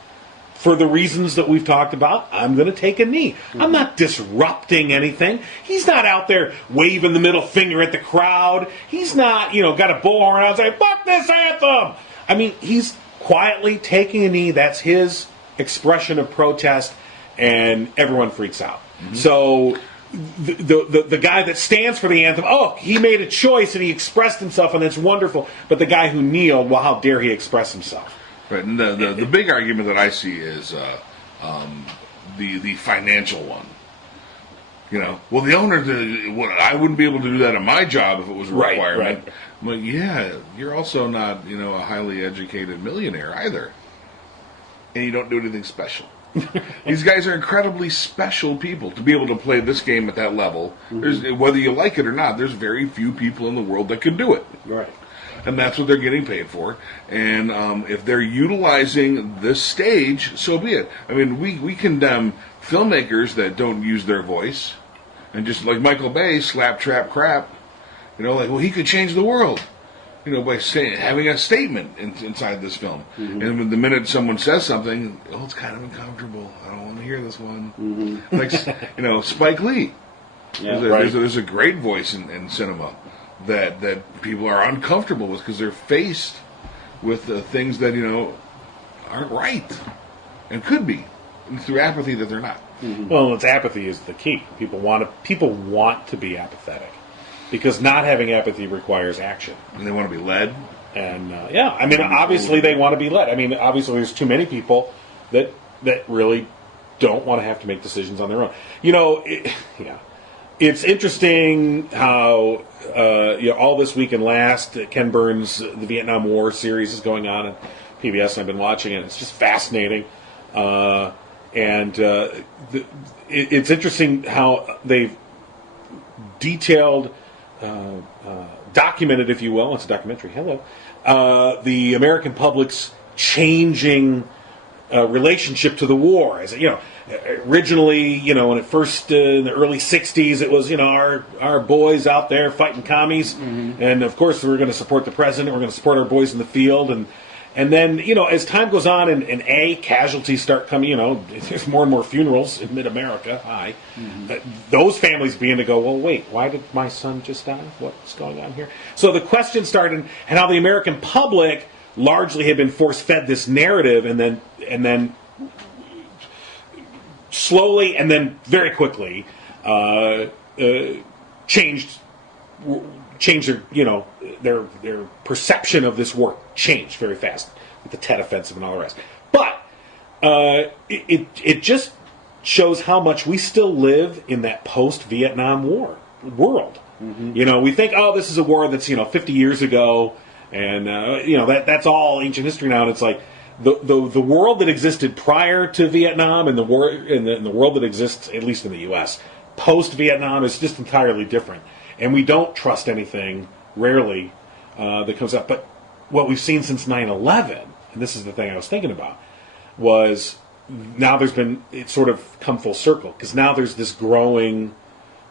for the reasons that we've talked about. I'm going to take a knee. I'm not disrupting anything. He's not out there waving the middle finger at the crowd. He's not, got a bullhorn out saying, fuck this anthem. I mean, he's quietly taking a knee. That's his expression of protest, and everyone freaks out. So the guy that stands for the anthem, he made a choice and he expressed himself, and that's wonderful. But the guy who kneeled, well, how dare he express himself? Right, and the big argument that I see is the financial one. Well, the owner, I wouldn't be able to do that in my job if it was a Right, requirement. right. I'm like, yeah, you're also not, a highly educated millionaire either, and you don't do anything special. These guys are incredibly special people to be able to play this game at that level. Whether you like it or not, there's very few people in the world that can do it. Right. And that's what they're getting paid for. And if they're utilizing this stage, so be it. I mean, we condemn filmmakers that don't use their voice, and just like Michael Bay, slap, trap, crap. Well, he could change the world, by having a statement inside this film. And the minute someone says something, it's kind of uncomfortable. I don't want to hear this one. Like, Spike Lee. Yeah. There's a great voice in cinema that people are uncomfortable with because they're faced with things that aren't right, and could be through apathy that they're not. Well, it's apathy is the key. People want to be apathetic because not having apathy requires action. And they want to be led. And obviously they want to be led. I mean, obviously there's too many people that really don't want to have to make decisions on their own. It's interesting how all this week and last, Ken Burns' The Vietnam War series is going on on PBS, and I've been watching it. It's just fascinating. It's interesting how they've detailed, documented, if you will, it's a documentary, the American public's changing relationship to the war. As originally, when it first in the early '60s, it was our boys out there fighting commies, and of course we're going to support the president. We're going to support our boys in the field, and then as time goes on and casualties start coming. There's more and more funerals in mid-America. Those families begin to go, well, wait, why did my son just die? What's going on here? So the question started, and how the American public largely had been force-fed this narrative, and then slowly and then very quickly changed their perception of this war changed very fast with the Tet Offensive and all the rest. But it just shows how much we still live in that post-Vietnam War world. We think, this is a war that's 50 years ago, and that's all ancient history now. And it's like the world that existed prior to Vietnam and the war and the world that exists, at least in the U.S., post-Vietnam is just entirely different. And we don't trust anything, rarely, that comes up. But what we've seen since 9/11, and this is the thing I was thinking about, was now it's sort of come full circle. Because now there's this growing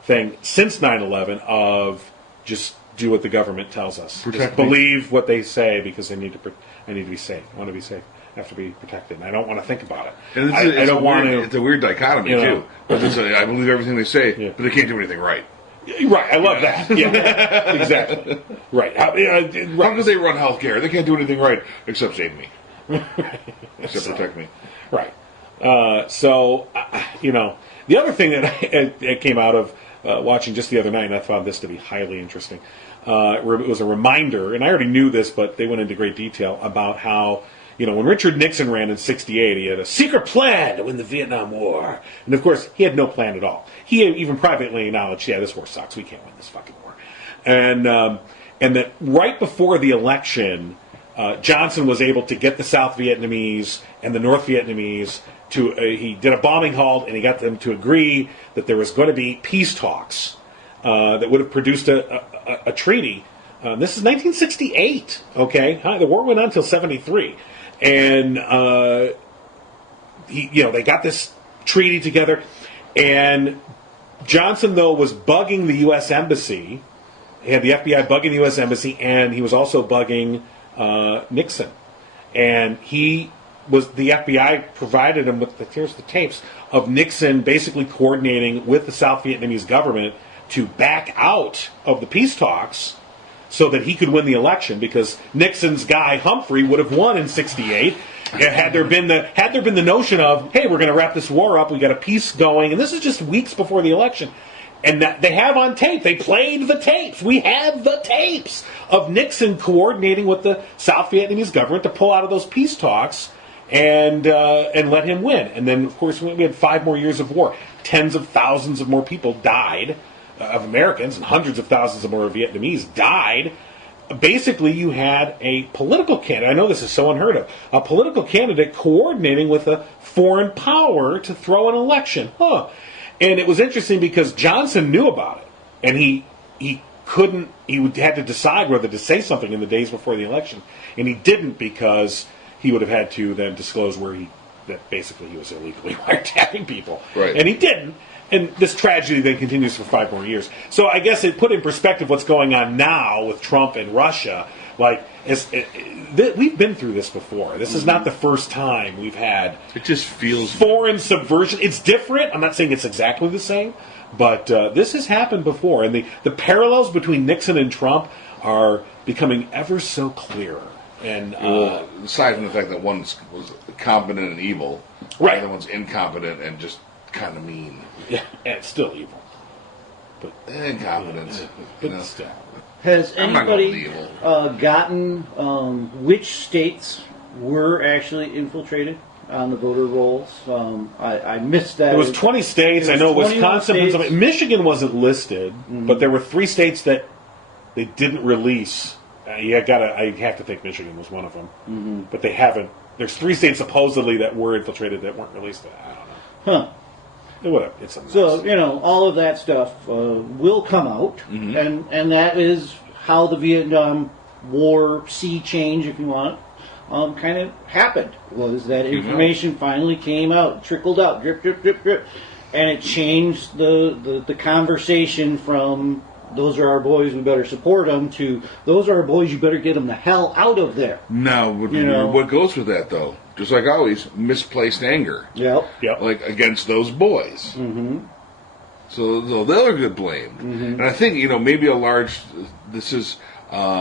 thing since 9/11 of just do what the government tells us. Just believe what they say because I need to be safe. I want to be safe. I have to be protected. And I don't want to think about it. And I don't want to. It's a weird dichotomy, too. But I believe everything they say, but they can't do anything right. Right, I love that. Yeah, exactly. Right. How could they run healthcare? They can't do anything right except save me, except protect me. Right. The other thing that came out of watching just the other night, and I found this to be highly interesting, it was a reminder, and I already knew this, but they went into great detail about how. When Richard Nixon ran in '68, he had a secret plan to win the Vietnam War. And, of course, he had no plan at all. He even privately acknowledged, this war sucks. We can't win this fucking war. And that right before the election, Johnson was able to get the South Vietnamese and the North Vietnamese he did a bombing halt, and he got them to agree that there was going to be peace talks that would have produced a treaty. This is 1968, okay? The war went on until '73. And they got this treaty together, and Johnson, though, was bugging the U.S. Embassy. He had the FBI bugging the U.S. Embassy, and he was also bugging Nixon. And the FBI provided him with here's the tapes of Nixon basically coordinating with the South Vietnamese government to back out of the peace talks, so that he could win the election, because Nixon's guy Humphrey would have won in '68 had there been the notion of, hey, we're going to wrap this war up, we got a peace going, and this is just weeks before the election, and that they have on tape. They played the tapes. We have the tapes of Nixon coordinating with the South Vietnamese government to pull out of those peace talks and let him win. And then, of course, we had 5 more years of war. Tens of thousands of more people died. Of Americans, and hundreds of thousands of more Vietnamese died. Basically, you had a political candidate. I know this is so unheard of. A political candidate coordinating with a foreign power to throw an election. And it was interesting because Johnson knew about it, and he couldn't. He had to decide whether to say something in the days before the election, and he didn't because he would have had to then disclose that basically he was illegally wiretapping people, right. And he didn't. And this tragedy then continues for 5 more years. So I guess it put in perspective what's going on now with Trump and Russia. We've been through this before. This is not the first time we've had. It just feels foreign subversion. It's different. I'm not saying it's exactly the same, but this has happened before. And the parallels between Nixon and Trump are becoming ever so clearer. And aside from the fact that one was competent and evil, Right. The other one's incompetent and just kind of mean. Yeah, and it's still evil. But Incompetence. but still. Has I'm not gonna anybody leave gotten which states were actually infiltrated on the voter rolls? I missed that. There was 20 states. I It was know 21 Wisconsin, states. Pennsylvania. Michigan wasn't listed, but there were 3 states that they didn't release. I have to think Michigan was one of them, but they haven't. There's 3 states supposedly that were infiltrated that weren't released. I don't know. Huh. Whatever. It's a mess. So, all of that stuff will come out, and that is how the Vietnam War sea change, if you want, kind of happened. Was that information finally came out, trickled out, drip, drip, drip, drip, and it changed the conversation from those are our boys, we better support them, to those are our boys, you better get them the hell out of there. Now, what goes with that, though, just like always, misplaced anger. Yep. Like against those boys. Mm-hmm. So they'll get blamed. Mm-hmm. And I think, maybe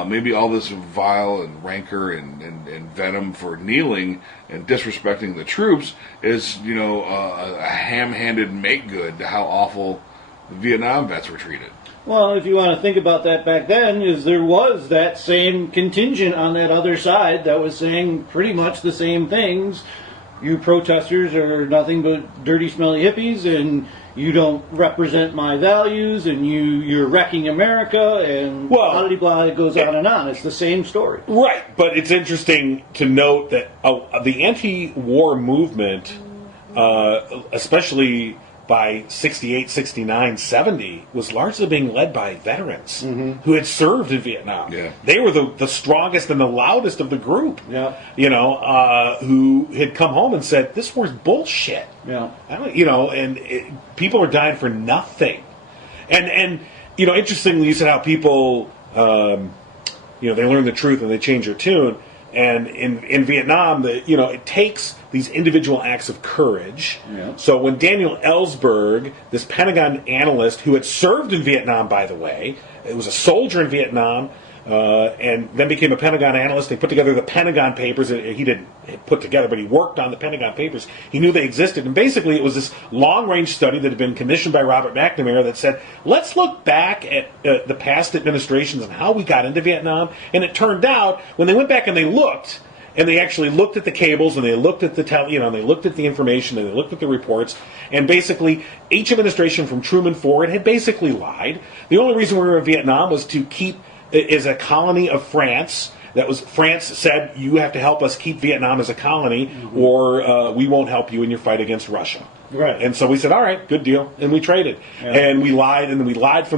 maybe all this vile and rancor and venom for kneeling and disrespecting the troops is, a ham-handed make-good to how awful the Vietnam vets were treated. Well, if you want to think about that back then, is there was that same contingent on that other side that was saying pretty much the same things. You protesters are nothing but dirty, smelly hippies, and you don't represent my values, and you're wrecking America, and blah, blah, blah, it goes on and on. It's the same story. Right, but it's interesting to note that the anti-war movement, especially by 68, 69, 70, was largely being led by veterans who had served in Vietnam. Yeah. They were the strongest and the loudest of the group. Yeah. Who had come home and said, "This war's bullshit." Yeah. People are dying for nothing. And interestingly, you said how people, they learn the truth and they change their tune. And in Vietnam, it takes these individual acts of courage. Yeah. So when Daniel Ellsberg, this Pentagon analyst who had served in Vietnam, by the way, it was a soldier in Vietnam, and then became a Pentagon analyst. They put together the Pentagon Papers. He didn't put together, but he worked on the Pentagon Papers. He knew they existed. And basically it was this long-range study that had been commissioned by Robert McNamara that said, let's look back at the past administrations and how we got into Vietnam. And it turned out, when they went back and they looked, and they actually looked at the cables, and they looked at and they looked at the information, and they looked at the reports, and basically each administration from Truman forward had basically lied. The only reason we were in Vietnam was to keep is a colony of France. France said, you have to help us keep Vietnam as a colony, or we won't help you in your fight against Russia. Right. And so we said, all right, good deal, and we traded. Yeah. And we lied, and we lied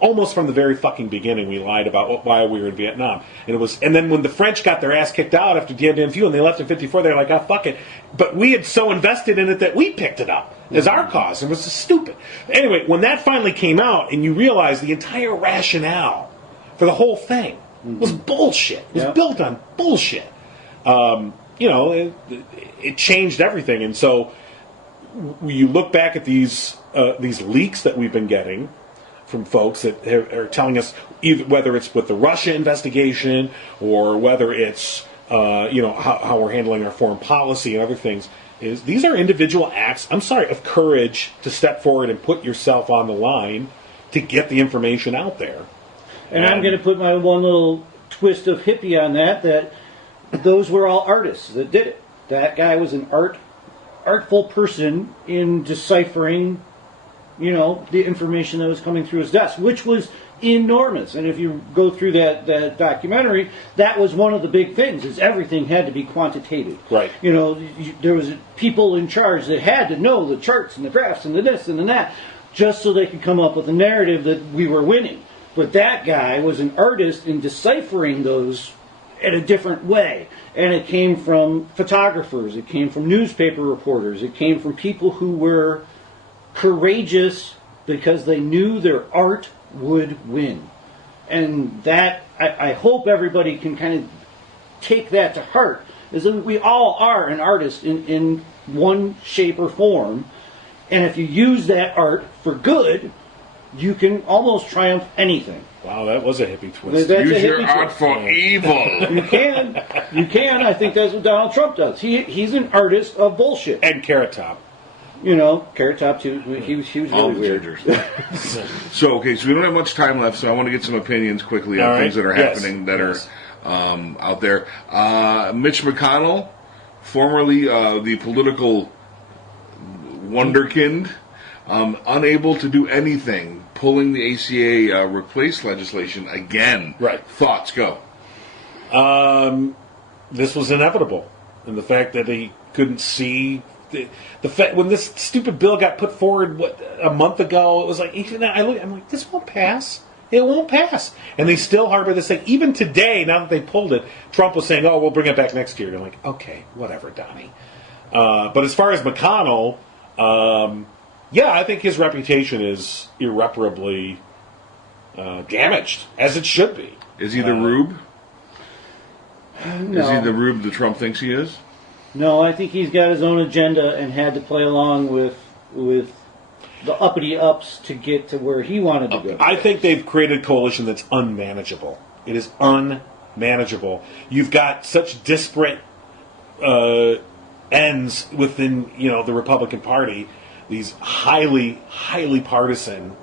almost from the very fucking beginning. We lied about why we were in Vietnam. And then when the French got their ass kicked out after Dien Bien Phu and they left in 54, they were like, oh, fuck it. But we had so invested in it that we picked it up as our cause. It was stupid. Anyway, when that finally came out and you realize the entire rationale for the whole thing was bullshit. It was built on bullshit. It changed everything. And so you look back at these leaks that we've been getting from folks that are telling us whether it's with the Russia investigation or whether it's how we're handling our foreign policy and other things. These are individual acts, of courage to step forward and put yourself on the line to get the information out there. And I'm going to put my one little twist of hippie on that those were all artists that did it. That guy was an artful person in deciphering, the information that was coming through his desk, which was enormous. And if you go through that documentary, that was one of the big things, is everything had to be quantitative. Right. There was people in charge that had to know the charts and the graphs and the this and the that, just so they could come up with a narrative that we were winning. But that guy was an artist in deciphering those in a different way. And it came from photographers, it came from newspaper reporters, it came from people who were courageous because they knew their art would win. And that, I hope everybody can kind of take that to heart, is that we all are an artist in one shape or form. And if you use that art for good, you can almost triumph anything. Wow, that was a hippie twist. That's Use a your hippie art twist. for evil. You can. I think that's what Donald Trump does. He's an artist of bullshit. And Carrot Top. Carrot Top too. He was All really the weird. gingers. So we don't have much time left, so I want to get some opinions quickly on All right. things that are Yes. happening that Yes. are out there. Mitch McConnell, formerly the political wonderkind, unable to do anything, pulling the ACA replace legislation again. Right. Thoughts, go. This was inevitable, and the fact that he couldn't see the fact when this stupid bill got put forward a month ago, it was like I'm like, this won't pass. It won't pass, and they still harbor this thing. Even today, now that they pulled it, Trump was saying, "Oh, we'll bring it back next year." And I'm like, okay, whatever, Donnie. But as far as McConnell, I think his reputation is irreparably damaged, as it should be. Is he the rube? No. Is he the rube that Trump thinks he is? No, I think he's got his own agenda and had to play along with the uppity ups to get to where he wanted to go. I think they've created a coalition that's unmanageable. It is unmanageable. You've got such disparate ends within the Republican Party. These highly, highly partisan,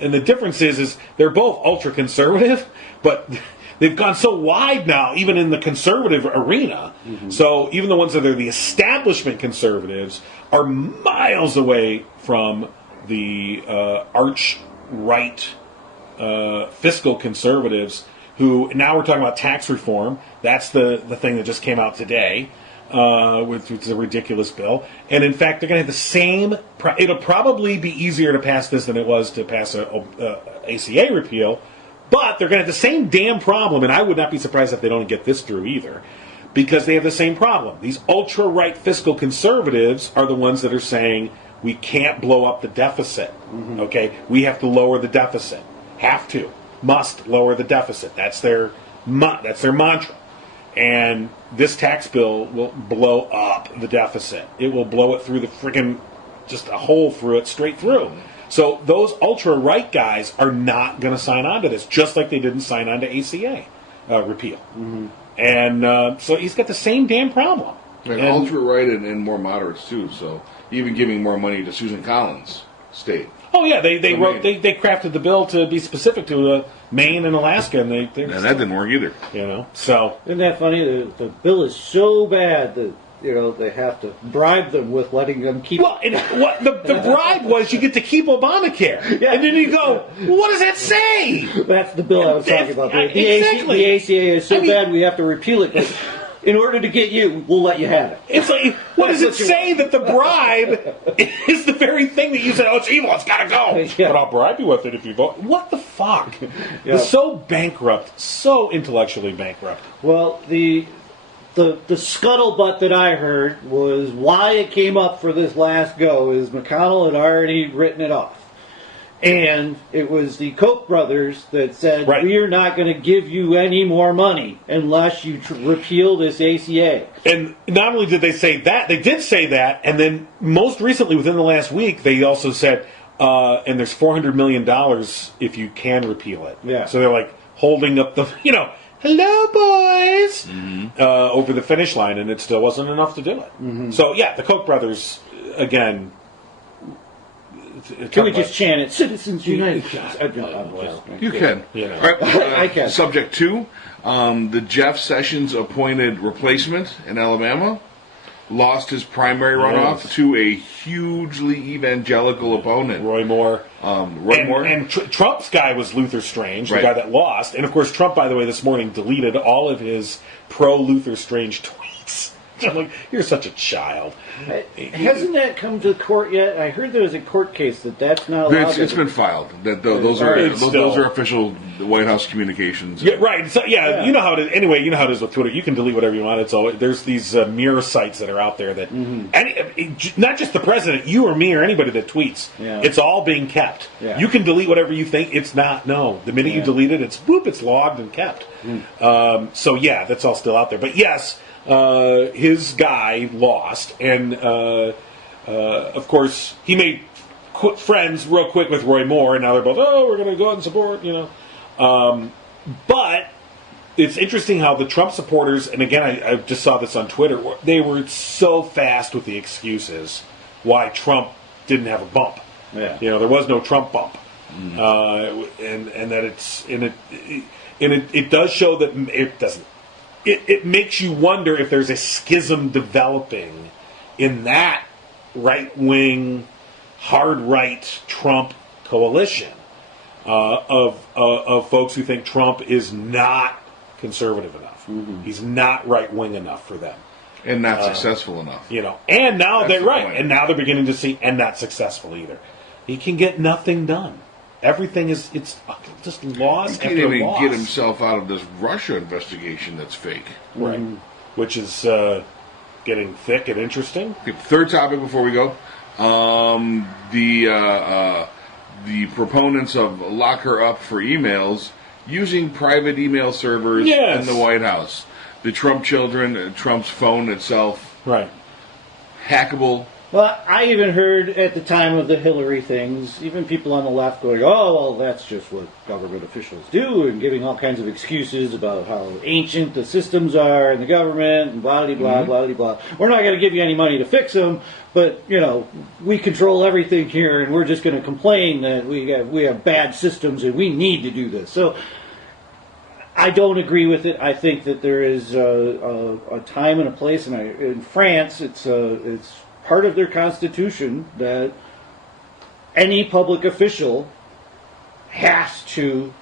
and the difference is they're both ultra conservative, but they've gone so wide now, even in the conservative arena. Mm-hmm. So even the ones that are the establishment conservatives are miles away from the arch right fiscal conservatives. Who now we're talking about tax reform. That's the thing that just came out today. Which is a ridiculous bill. And in fact, they're going to have the same... It'll probably be easier to pass this than it was to pass a ACA repeal, but they're going to have the same damn problem, and I would not be surprised if they don't get this through either, because they have the same problem. These ultra-right fiscal conservatives are the ones that are saying, we can't blow up the deficit, okay? We have to lower the deficit. Have to. Must lower the deficit. That's their mantra. And this tax bill will blow up the deficit. It will blow it through the freaking, just a hole through it, straight through. So those ultra-right guys are not going to sign on to this, just like they didn't sign on to ACA repeal. Mm-hmm. And so he's got the same damn problem. And ultra-right and more moderates, too. So even giving more money to Susan Collins' state. Oh yeah, they crafted the bill to be specific to Maine and Alaska, and that didn't work either. So isn't that funny? The bill is so bad that they have to bribe them with letting them keep. Well, and what the bribe was, you get to keep Obamacare, Yeah. and then you go, well, what does that say? That's the bill I was talking about. Exactly. The ACA is so bad we have to repeal it. But in order to get you, we'll let you have it. It's like, what does it say that the bribe is the very thing that you said, oh, it's evil, it's got to go. Yeah. But I'll bribe you with it if you vote. What the fuck? Yeah. It's so bankrupt, so intellectually bankrupt. Well, the scuttlebutt that I heard was why it came up for this last go is McConnell had already written it off. And it was the Koch brothers that said, right, we are not going to give you any more money unless you repeal this ACA. And not only did they say that, they did say that, and then most recently, within the last week, they also said, and there's $400 million if you can repeal it. Yeah. So they're like holding up the, hello, boys, over the finish line, and it still wasn't enough to do it. Mm-hmm. So, yeah, the Koch brothers, again... Can we just chant it? Citizens United. You can. All right, I can. Subject 2, the Jeff Sessions appointed replacement in Alabama lost his primary runoff to a hugely evangelical opponent. Roy Moore. Moore. And Trump's guy was Luther Strange, the Right. guy that lost. And, of course, Trump, by the way, this morning deleted all of his pro-Luther Strange tweets. I'm like, you're such a child. Hasn't that come to court yet? I heard there was a court case that's not allowed. It's been filed. Those Alright. are official White House communications. Yeah, right. So, yeah, you know how it is. Anyway, you know how it is with Twitter. You can delete whatever you want. It's all, there's these mirror sites that are out there that, not just the president, you or me or anybody that tweets, it's all being kept. Yeah. You can delete whatever you think. It's not. No. The minute you delete it, it's logged and kept. So, yeah, that's all still out there. But, yes, his guy lost, and of course he made friends real quick with Roy Moore, and now they're both, we're going to go out and support, But it's interesting how the Trump supporters, and again, I just saw this on Twitter, they were so fast with the excuses why Trump didn't have a bump. Yeah. There was no Trump bump. And that it does show that it doesn't. It makes you wonder if there's a schism developing in that right-wing, hard-right Trump coalition of folks who think Trump is not conservative enough. Mm-hmm. He's not right-wing enough for them. And not successful enough. And now That's they're the right. point. And now they're beginning to see, and not successful either. He can get nothing done. Everything it's just loss He can't after even loss. get himself out of this Russia investigation that's fake. Right. Which is getting thick and interesting. Okay, third topic before we go. The proponents of lock her up for emails using private email servers Yes. in the White House. The Trump children, Trump's phone itself, Right. hackable. Well, I even heard at the time of the Hillary things, even people on the left going, oh, well, that's just what government officials do, and giving all kinds of excuses about how ancient the systems are in the government, and blah-de-blah, blah-de-blah. We're not going to give you any money to fix them, but, we control everything here, and we're just going to complain that we have bad systems, and we need to do this. So I don't agree with it. I think that there is a time and a place, and in France, it's part of their constitution that any public official has to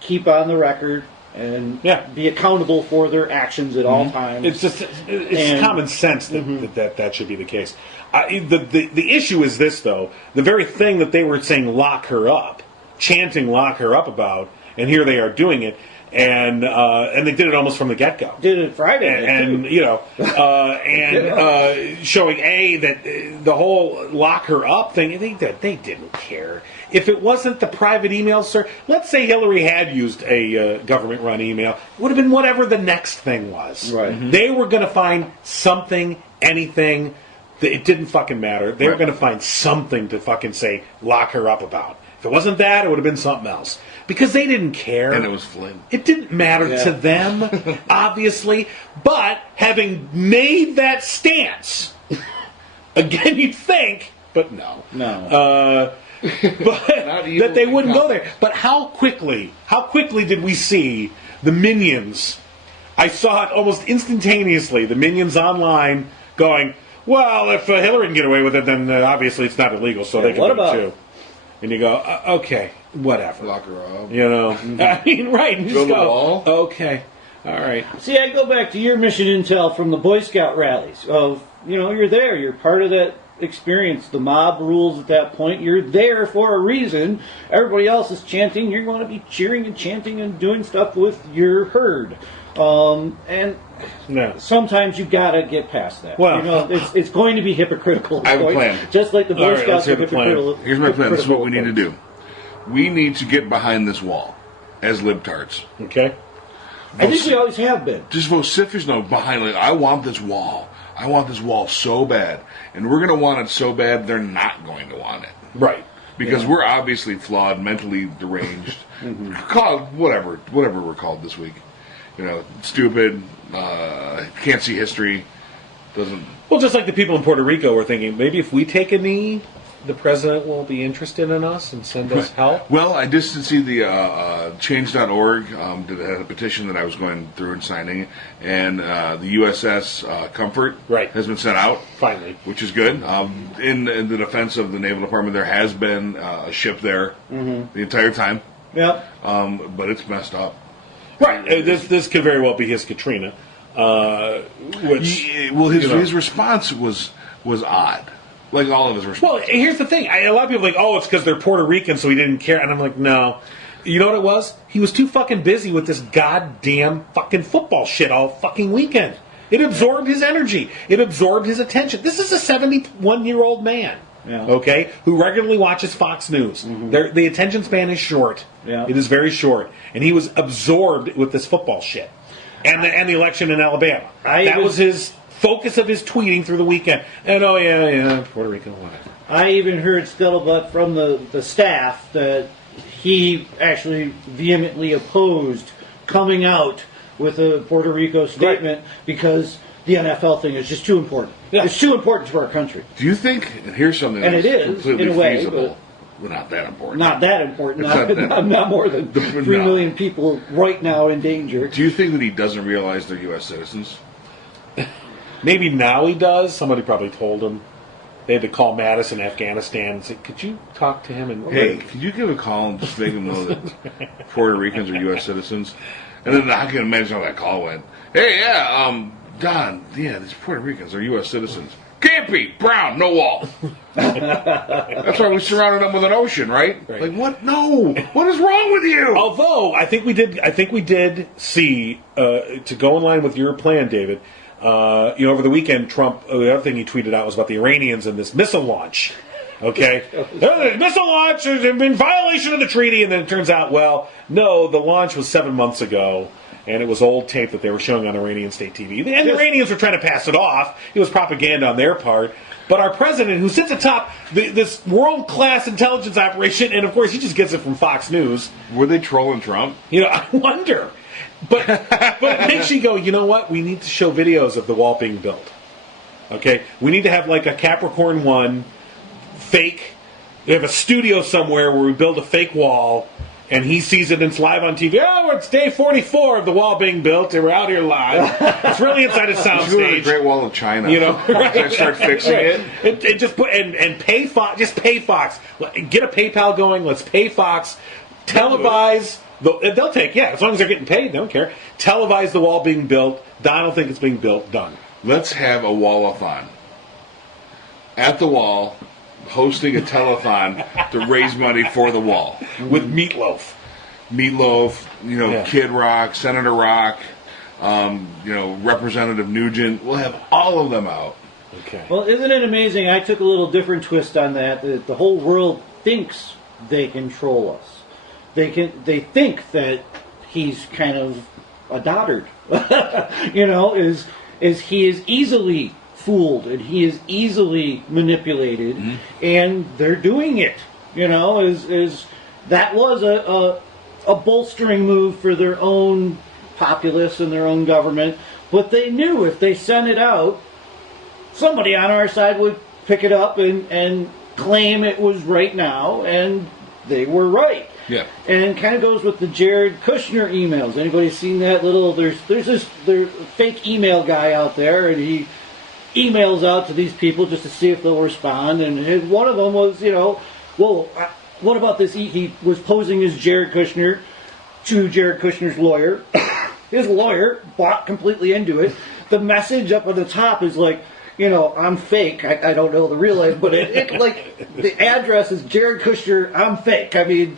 keep on the record and be accountable for their actions at all times. It's common sense that should be the case. The issue is this, though. The very thing that they were saying lock her up, chanting lock her up about, and here they are doing it. And they did it almost from the get-go. Did it Friday, showing that the whole lock her up thing. They didn't care if it wasn't the private email, sir. Let's say Hillary had used a government-run email. It would have been whatever the next thing was. Right. Mm-hmm. They were going to find something, anything. It didn't fucking matter. They were going to find something to fucking say lock her up about. If it wasn't that, it would have been something else. Because they didn't care. And it was Flynn. It didn't matter to them, obviously. But having made that stance, again, you'd think, but no. But that they wouldn't go there. But how quickly did we see the minions? I saw it almost instantaneously, the minions online going, well, if Hillary can get away with it, then obviously it's not illegal, so they can do it too. And you go, okay, whatever. Lock her up. I mean, right. And you just Build a go, wall. okay, all right. See, I go back to your mission intel from the Boy Scout rallies of, you're there, you're part of that experience. The mob rules at that point. You're there for a reason. Everybody else is chanting. You're going to be cheering and chanting and doing stuff with your herd. And sometimes you got to get past that. Well, it's going to be hypocritical. I have a plan. Just like the Boy All right, Scouts let's are hear the plan. hypocritical. Here's my plan. This is what we need to hypocritical do. We need to get behind this wall as libtards. Okay. I think we always have been. Just vociferous behind, I want this wall. I want this wall so bad. And we're going to want it so bad, they're not going to want it. Right. Because we're obviously flawed, mentally deranged. Called whatever we're called this week. Stupid, can't see history, doesn't... Well, just like the people in Puerto Rico were thinking, maybe if we take a knee, the president will be interested in us and send us help. Well, I just did see the Change.org had a petition that I was going through and signing, and the USS Comfort has been sent out. Finally. Which is good. In the defense of the Naval Department, there has been a ship there the entire time. Yep. But it's messed up. Right. This could very well be his Katrina. His response was odd. Like all of his responses. Well, here's the thing. A lot of people are like, oh, it's because they're Puerto Rican, so he didn't care. And I'm like, no. You know what it was? He was too fucking busy with this goddamn fucking football shit all fucking weekend. It absorbed his energy. It absorbed his attention. This is a 71-year-old man, okay, who regularly watches Fox News. The attention span is short. Yeah. It is very short. And he was absorbed with this football shit. And the election in Alabama. That was his focus of his tweeting through the weekend. And Puerto Rico, whatever. I even heard scuttlebutt from the staff that he actually vehemently opposed coming out with a Puerto Rico statement because the NFL thing is just too important. Yeah. It's too important to our country. Do you think, and here's something And that's it is, completely in a way, feasible, but not that important. Not that important. It's not that- Not more than 3 No. million people right now in danger. Do you think that he doesn't realize they're U.S. citizens? Maybe now he does. Somebody probably told him. They had to call Mattis in Afghanistan and say, could you talk to him? And Hey, could you give a call and just make him know that Puerto Ricans are U.S. citizens? And then I can imagine how that call went. Hey, yeah, Don, yeah, these Puerto Ricans are U.S. citizens. Can't be. Brown, no wall. That's why we surrounded them with an ocean, right? Like, what? No. What is wrong with you? Although I think we did see to go in line with your plan, David. Over the weekend, Trump. The other thing he tweeted out was about the Iranians and this missile launch. Okay, missile launch is in violation of the treaty, and then it turns out, well, no, the launch was 7 months ago, and it was old tape that they were showing on Iranian state TV. And the Iranians were trying to pass it off. It was propaganda on their part. But our president, who sits atop this world-class intelligence operation, and of course he just gets it from Fox News. Were they trolling Trump? I wonder. But it makes you go, you know what? We need to show videos of the wall being built. Okay? We need to have like a Capricorn 1 fake. We have a studio somewhere where we build a fake wall, and he sees it and it's live on TV. Oh, it's day 44 of the wall being built, and we're out here live. It's really inside a Let's go to the soundstage. Great Wall of China. Right? Start fixing it. It just put and pay Fox. Just pay Fox. Get a PayPal going. Let's pay Fox. Televise. They'll take, as long as they're getting paid, they don't care. Televise the wall being built. Don will think it's being built. Done. Let's have a wall-a-thon. At the wall, hosting a telethon to raise money for the wall. With Meatloaf. Meatloaf, Kid Rock, Senator Rock, Representative Nugent. We'll have all of them out. Okay. Well, isn't it amazing? I took a little different twist on that the whole world thinks they control us. They think that he's kind of a dotard. Is he is easily fooled and he is easily manipulated, and they're doing it. Is that was a bolstering move for their own populace and their own government, but they knew if they sent it out, somebody on our side would pick it up and claim it was right now, and they were right. Yeah. And it kind of goes with the Jared Kushner emails. Anybody seen that little? There's this fake email guy out there, and he emails out to these people just to see if they'll respond. And one of them was, what about this? He was posing as Jared Kushner to Jared Kushner's lawyer. His lawyer bought completely into it. The message up at the top is like, I'm fake. I don't know the real name, but it like the address is Jared Kushner. I'm fake. I mean,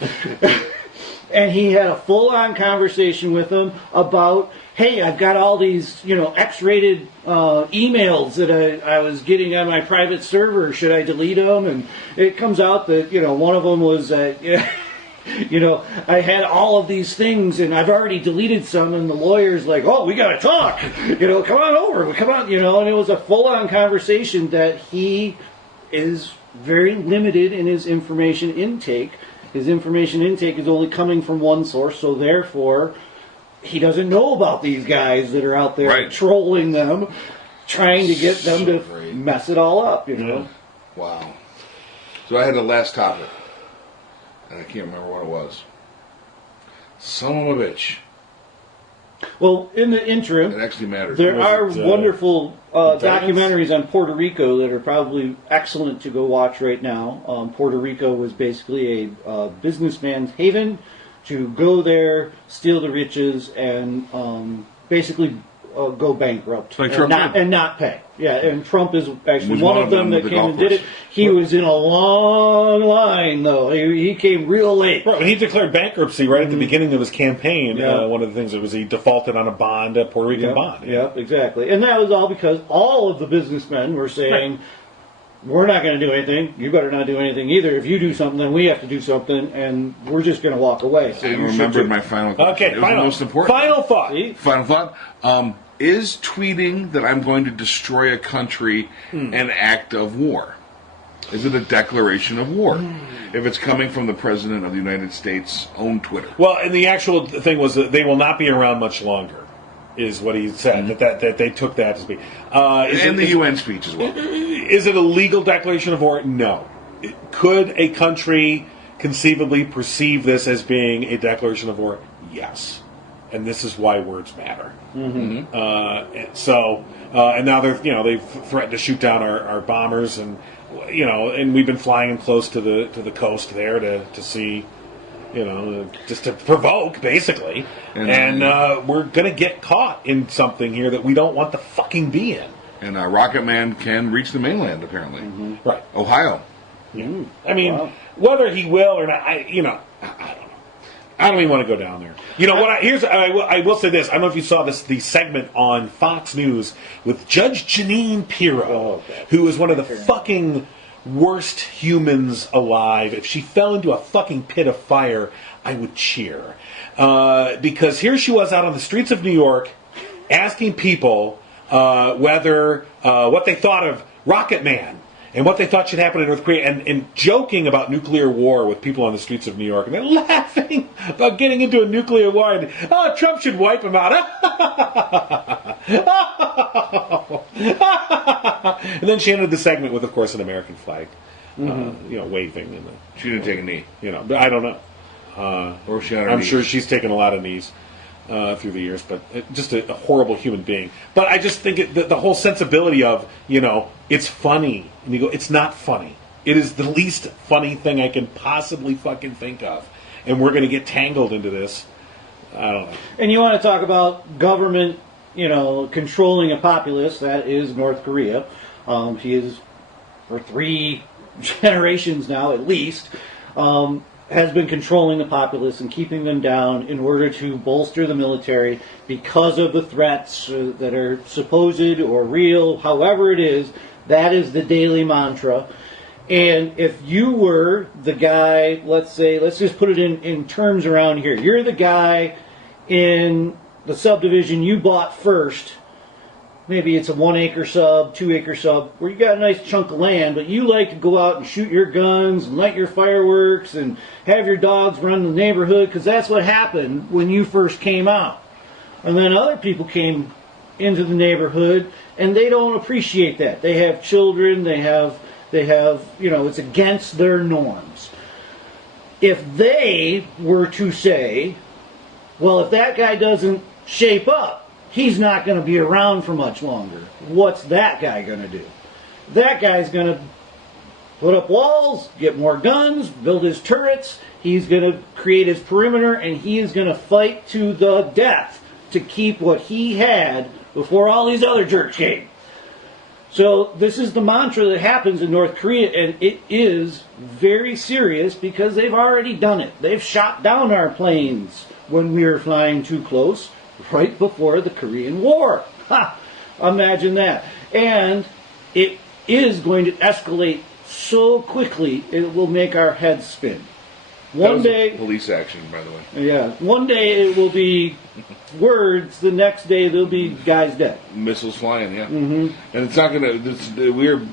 and he had a full-on conversation with him about, hey, I've got all these, X-rated emails that I was getting on my private server. Should I delete them? And it comes out that one of them was I had all of these things and I've already deleted some, and the lawyer's like, oh, we got to talk. Come on over. Come on, and it was a full-on conversation that he is very limited in his information intake. His information intake is only coming from one source, so therefore he doesn't know about these guys that are out there trolling them, trying to get them to mess it all up, Wow. So I had the last topic. And I can't remember what it was. Son of a bitch. Well, in the interim, It actually matters. there are Was it, wonderful Indictments? documentaries on Puerto Rico that are probably excellent to go watch right now. Puerto Rico was basically a businessman's haven to go there, steal the riches, and basically go bankrupt Like Trump did. and not pay. Yeah, and Trump is actually Was one of them that with the came golf and did it. course. He was in a long line, though. He came real late. Right, when he declared bankruptcy right at the beginning of his campaign, Yeah. one of the things that was he defaulted on a bond, a Puerto Rican bond. Yep, exactly. And that was all because all of the businessmen were saying, we're not going to do anything. You better not do anything either. If you do something, then we have to do something, and we're just going to walk away. I remembered my final question. Okay, It was the most important. final thought. See? Final thought. is tweeting that I'm going to destroy a country an act of war? Is it a declaration of war? If it's coming from the President of the United States' own Twitter. Well, and the actual thing was that they will not be around much longer, is what he said. That they took that to be. And the UN speech as well. Is it a legal declaration of war? No. Could a country conceivably perceive this as being a declaration of war? Yes. And this is why words matter. And now they've threatened to shoot down our bombers, and and we've been flying them close to the coast there to see, just to provoke basically, and we're gonna get caught in something here that we don't want to fucking be in. And Rocket Man can reach the mainland apparently, Right? Ohio. Yeah. I mean, whether he will or not, I don't know. I don't even want to go down there. I will say this. I don't know if you saw the segment on Fox News with Judge Jeanine Pirro, who is one of the fucking worst humans alive. If she fell into a fucking pit of fire, I would cheer. Because here she was out on the streets of New York asking people what they thought of Rocket Man. And what they thought should happen in North Korea, and joking about nuclear war with people on the streets of New York, and then laughing about getting into a nuclear war, and Trump should wipe them out. And then she ended the segment with, of course, an American flag, waving. She didn't take a knee. But I don't know. Or she on her I'm knees. sure she's taken a lot of knees through the years, but just a horrible human being. But I just think the whole sensibility of, it's funny. And you go, it's not funny. It is the least funny thing I can possibly fucking think of. And we're going to get tangled into this. I don't know. And you want to talk about government, controlling a populace, that is North Korea. He is, for 3 generations now at least, has been controlling the populace and keeping them down in order to bolster the military because of the threats that are supposed or real, however it is. That is the daily mantra. And if you were the guy, let's just put it in terms around here. You're the guy in the subdivision you bought first. Maybe it's a 1-acre sub, 2-acre sub, where you got a nice chunk of land, but you like to go out and shoot your guns and light your fireworks and have your dogs run the neighborhood, because that's what happened when you first came out. And then other people came into the neighborhood, and they don't appreciate that. They have children, they have, it's against their norms. If they were to say, well, if that guy doesn't shape up, he's not going to be around for much longer. What's that guy going to do? That guy's going to put up walls, get more guns, build his turrets. He's going to create his perimeter, and he is going to fight to the death to keep what he had before all these other jerks came. So this is the mantra that happens in North Korea, and it is very serious because they've already done it. They've shot down our planes when we were flying too close right before the Korean War. Ha! Imagine that. And it is going to escalate so quickly it will make our heads spin. One day, police action, by the way. Yeah, one day it will be words. The next day there'll be guys dead. Missiles flying, yeah. Mm-hmm. And it's not going to.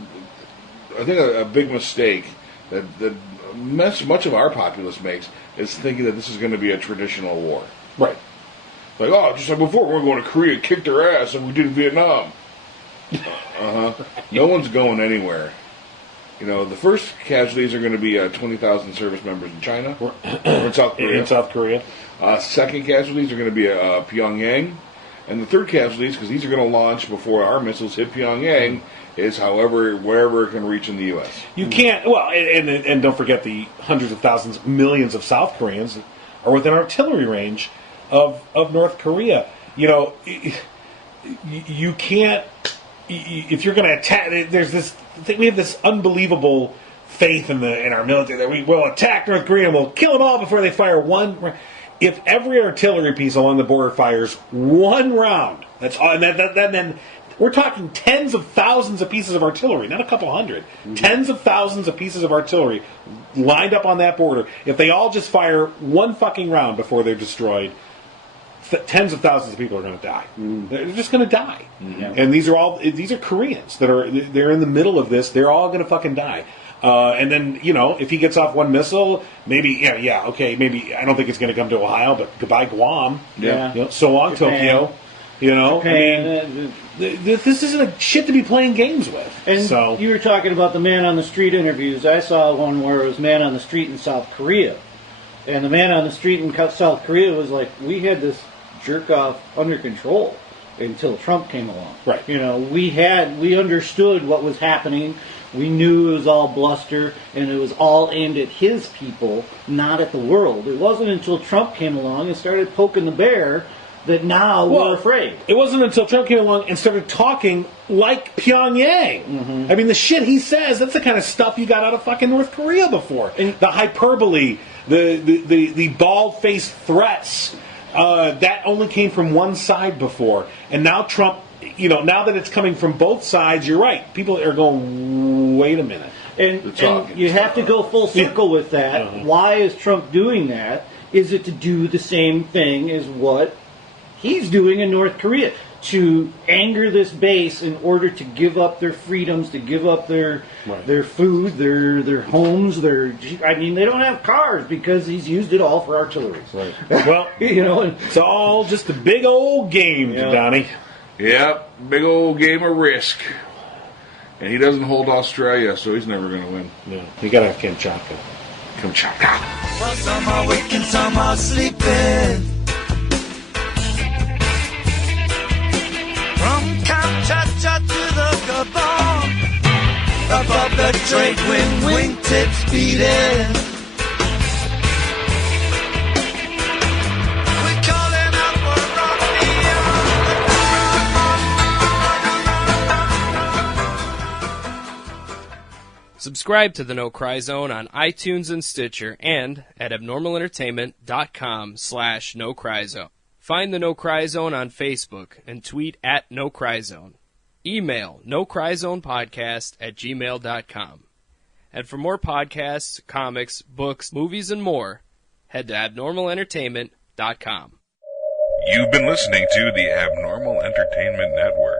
I think a big mistake that much of our populace makes is thinking that this is going to be a traditional war. Right. Like, just like before, we're going to Korea, kick their ass, and we did in Vietnam. No one's going anywhere. The first casualties are going to be 20,000 service members in China or in South Korea. In South Korea. Second casualties are going to be Pyongyang. And the third casualties, because these are going to launch before our missiles hit Pyongyang, is wherever it can reach in the U.S. You can't, and don't forget the hundreds of thousands, millions of South Koreans are within artillery range of North Korea. You can't, if you're going to attack, we have this unbelievable faith in our military that we will attack North Korea and we'll kill them all before they fire one. If every artillery piece along the border fires one round, that's all, and then we're talking tens of thousands of pieces of artillery, not a couple hundred, tens of thousands of pieces of artillery lined up on that border. If they all just fire one fucking round before they're destroyed, tens of thousands of people are going to die. They're just going to die. And these are Koreans they're in the middle of this. They're all going to fucking die. And then, if he gets off one missile, maybe, okay, maybe, I don't think it's going to come to Ohio, but goodbye Guam. Yeah. So long, Japan. Tokyo. Japan. This isn't a shit to be playing games with. And you were talking about the man on the street interviews. I saw one where it was man on the street in South Korea. And the man on the street in South Korea was like, we had this jerk off under control until Trump came along. Right. We understood what was happening. We knew it was all bluster, and it was all aimed at his people, not at the world. It wasn't until Trump came along and started poking the bear that now we're afraid. It wasn't until Trump came along and started talking like Pyongyang. I mean, the shit he says, that's the kind of stuff you got out of fucking North Korea before. And the hyperbole, the bald-faced threats, that only came from one side before. And now Trump, now that it's coming from both sides, you're right. People are going, wait a minute. And you have to go full circle with that. Why is Trump doing that? Is it to do the same thing as what he's doing in North Korea? To anger this base in order to give up their freedoms, to give up their food, their homes, they don't have cars because he's used it all for artillery. Right. Well, it's all just a big old game, Donnie. Yep, big old game of Risk. And he doesn't hold Australia, so he's never going to win. No, you got to have Kamchatka. Well, some are waking, some are sleeping. From Kamchatka to the Gabon, above the trade wind, wingtips beating. We're calling out for Subscribe to the No Cry Zone on iTunes and Stitcher and at abnormalentertainment.com/No Cry Zone. Find the No Cry Zone on Facebook and tweet at No Cry Zone. Email nocryzonepodcast@gmail.com. And for more podcasts, comics, books, movies, and more, head to abnormalentertainment.com. You've been listening to the Abnormal Entertainment Network.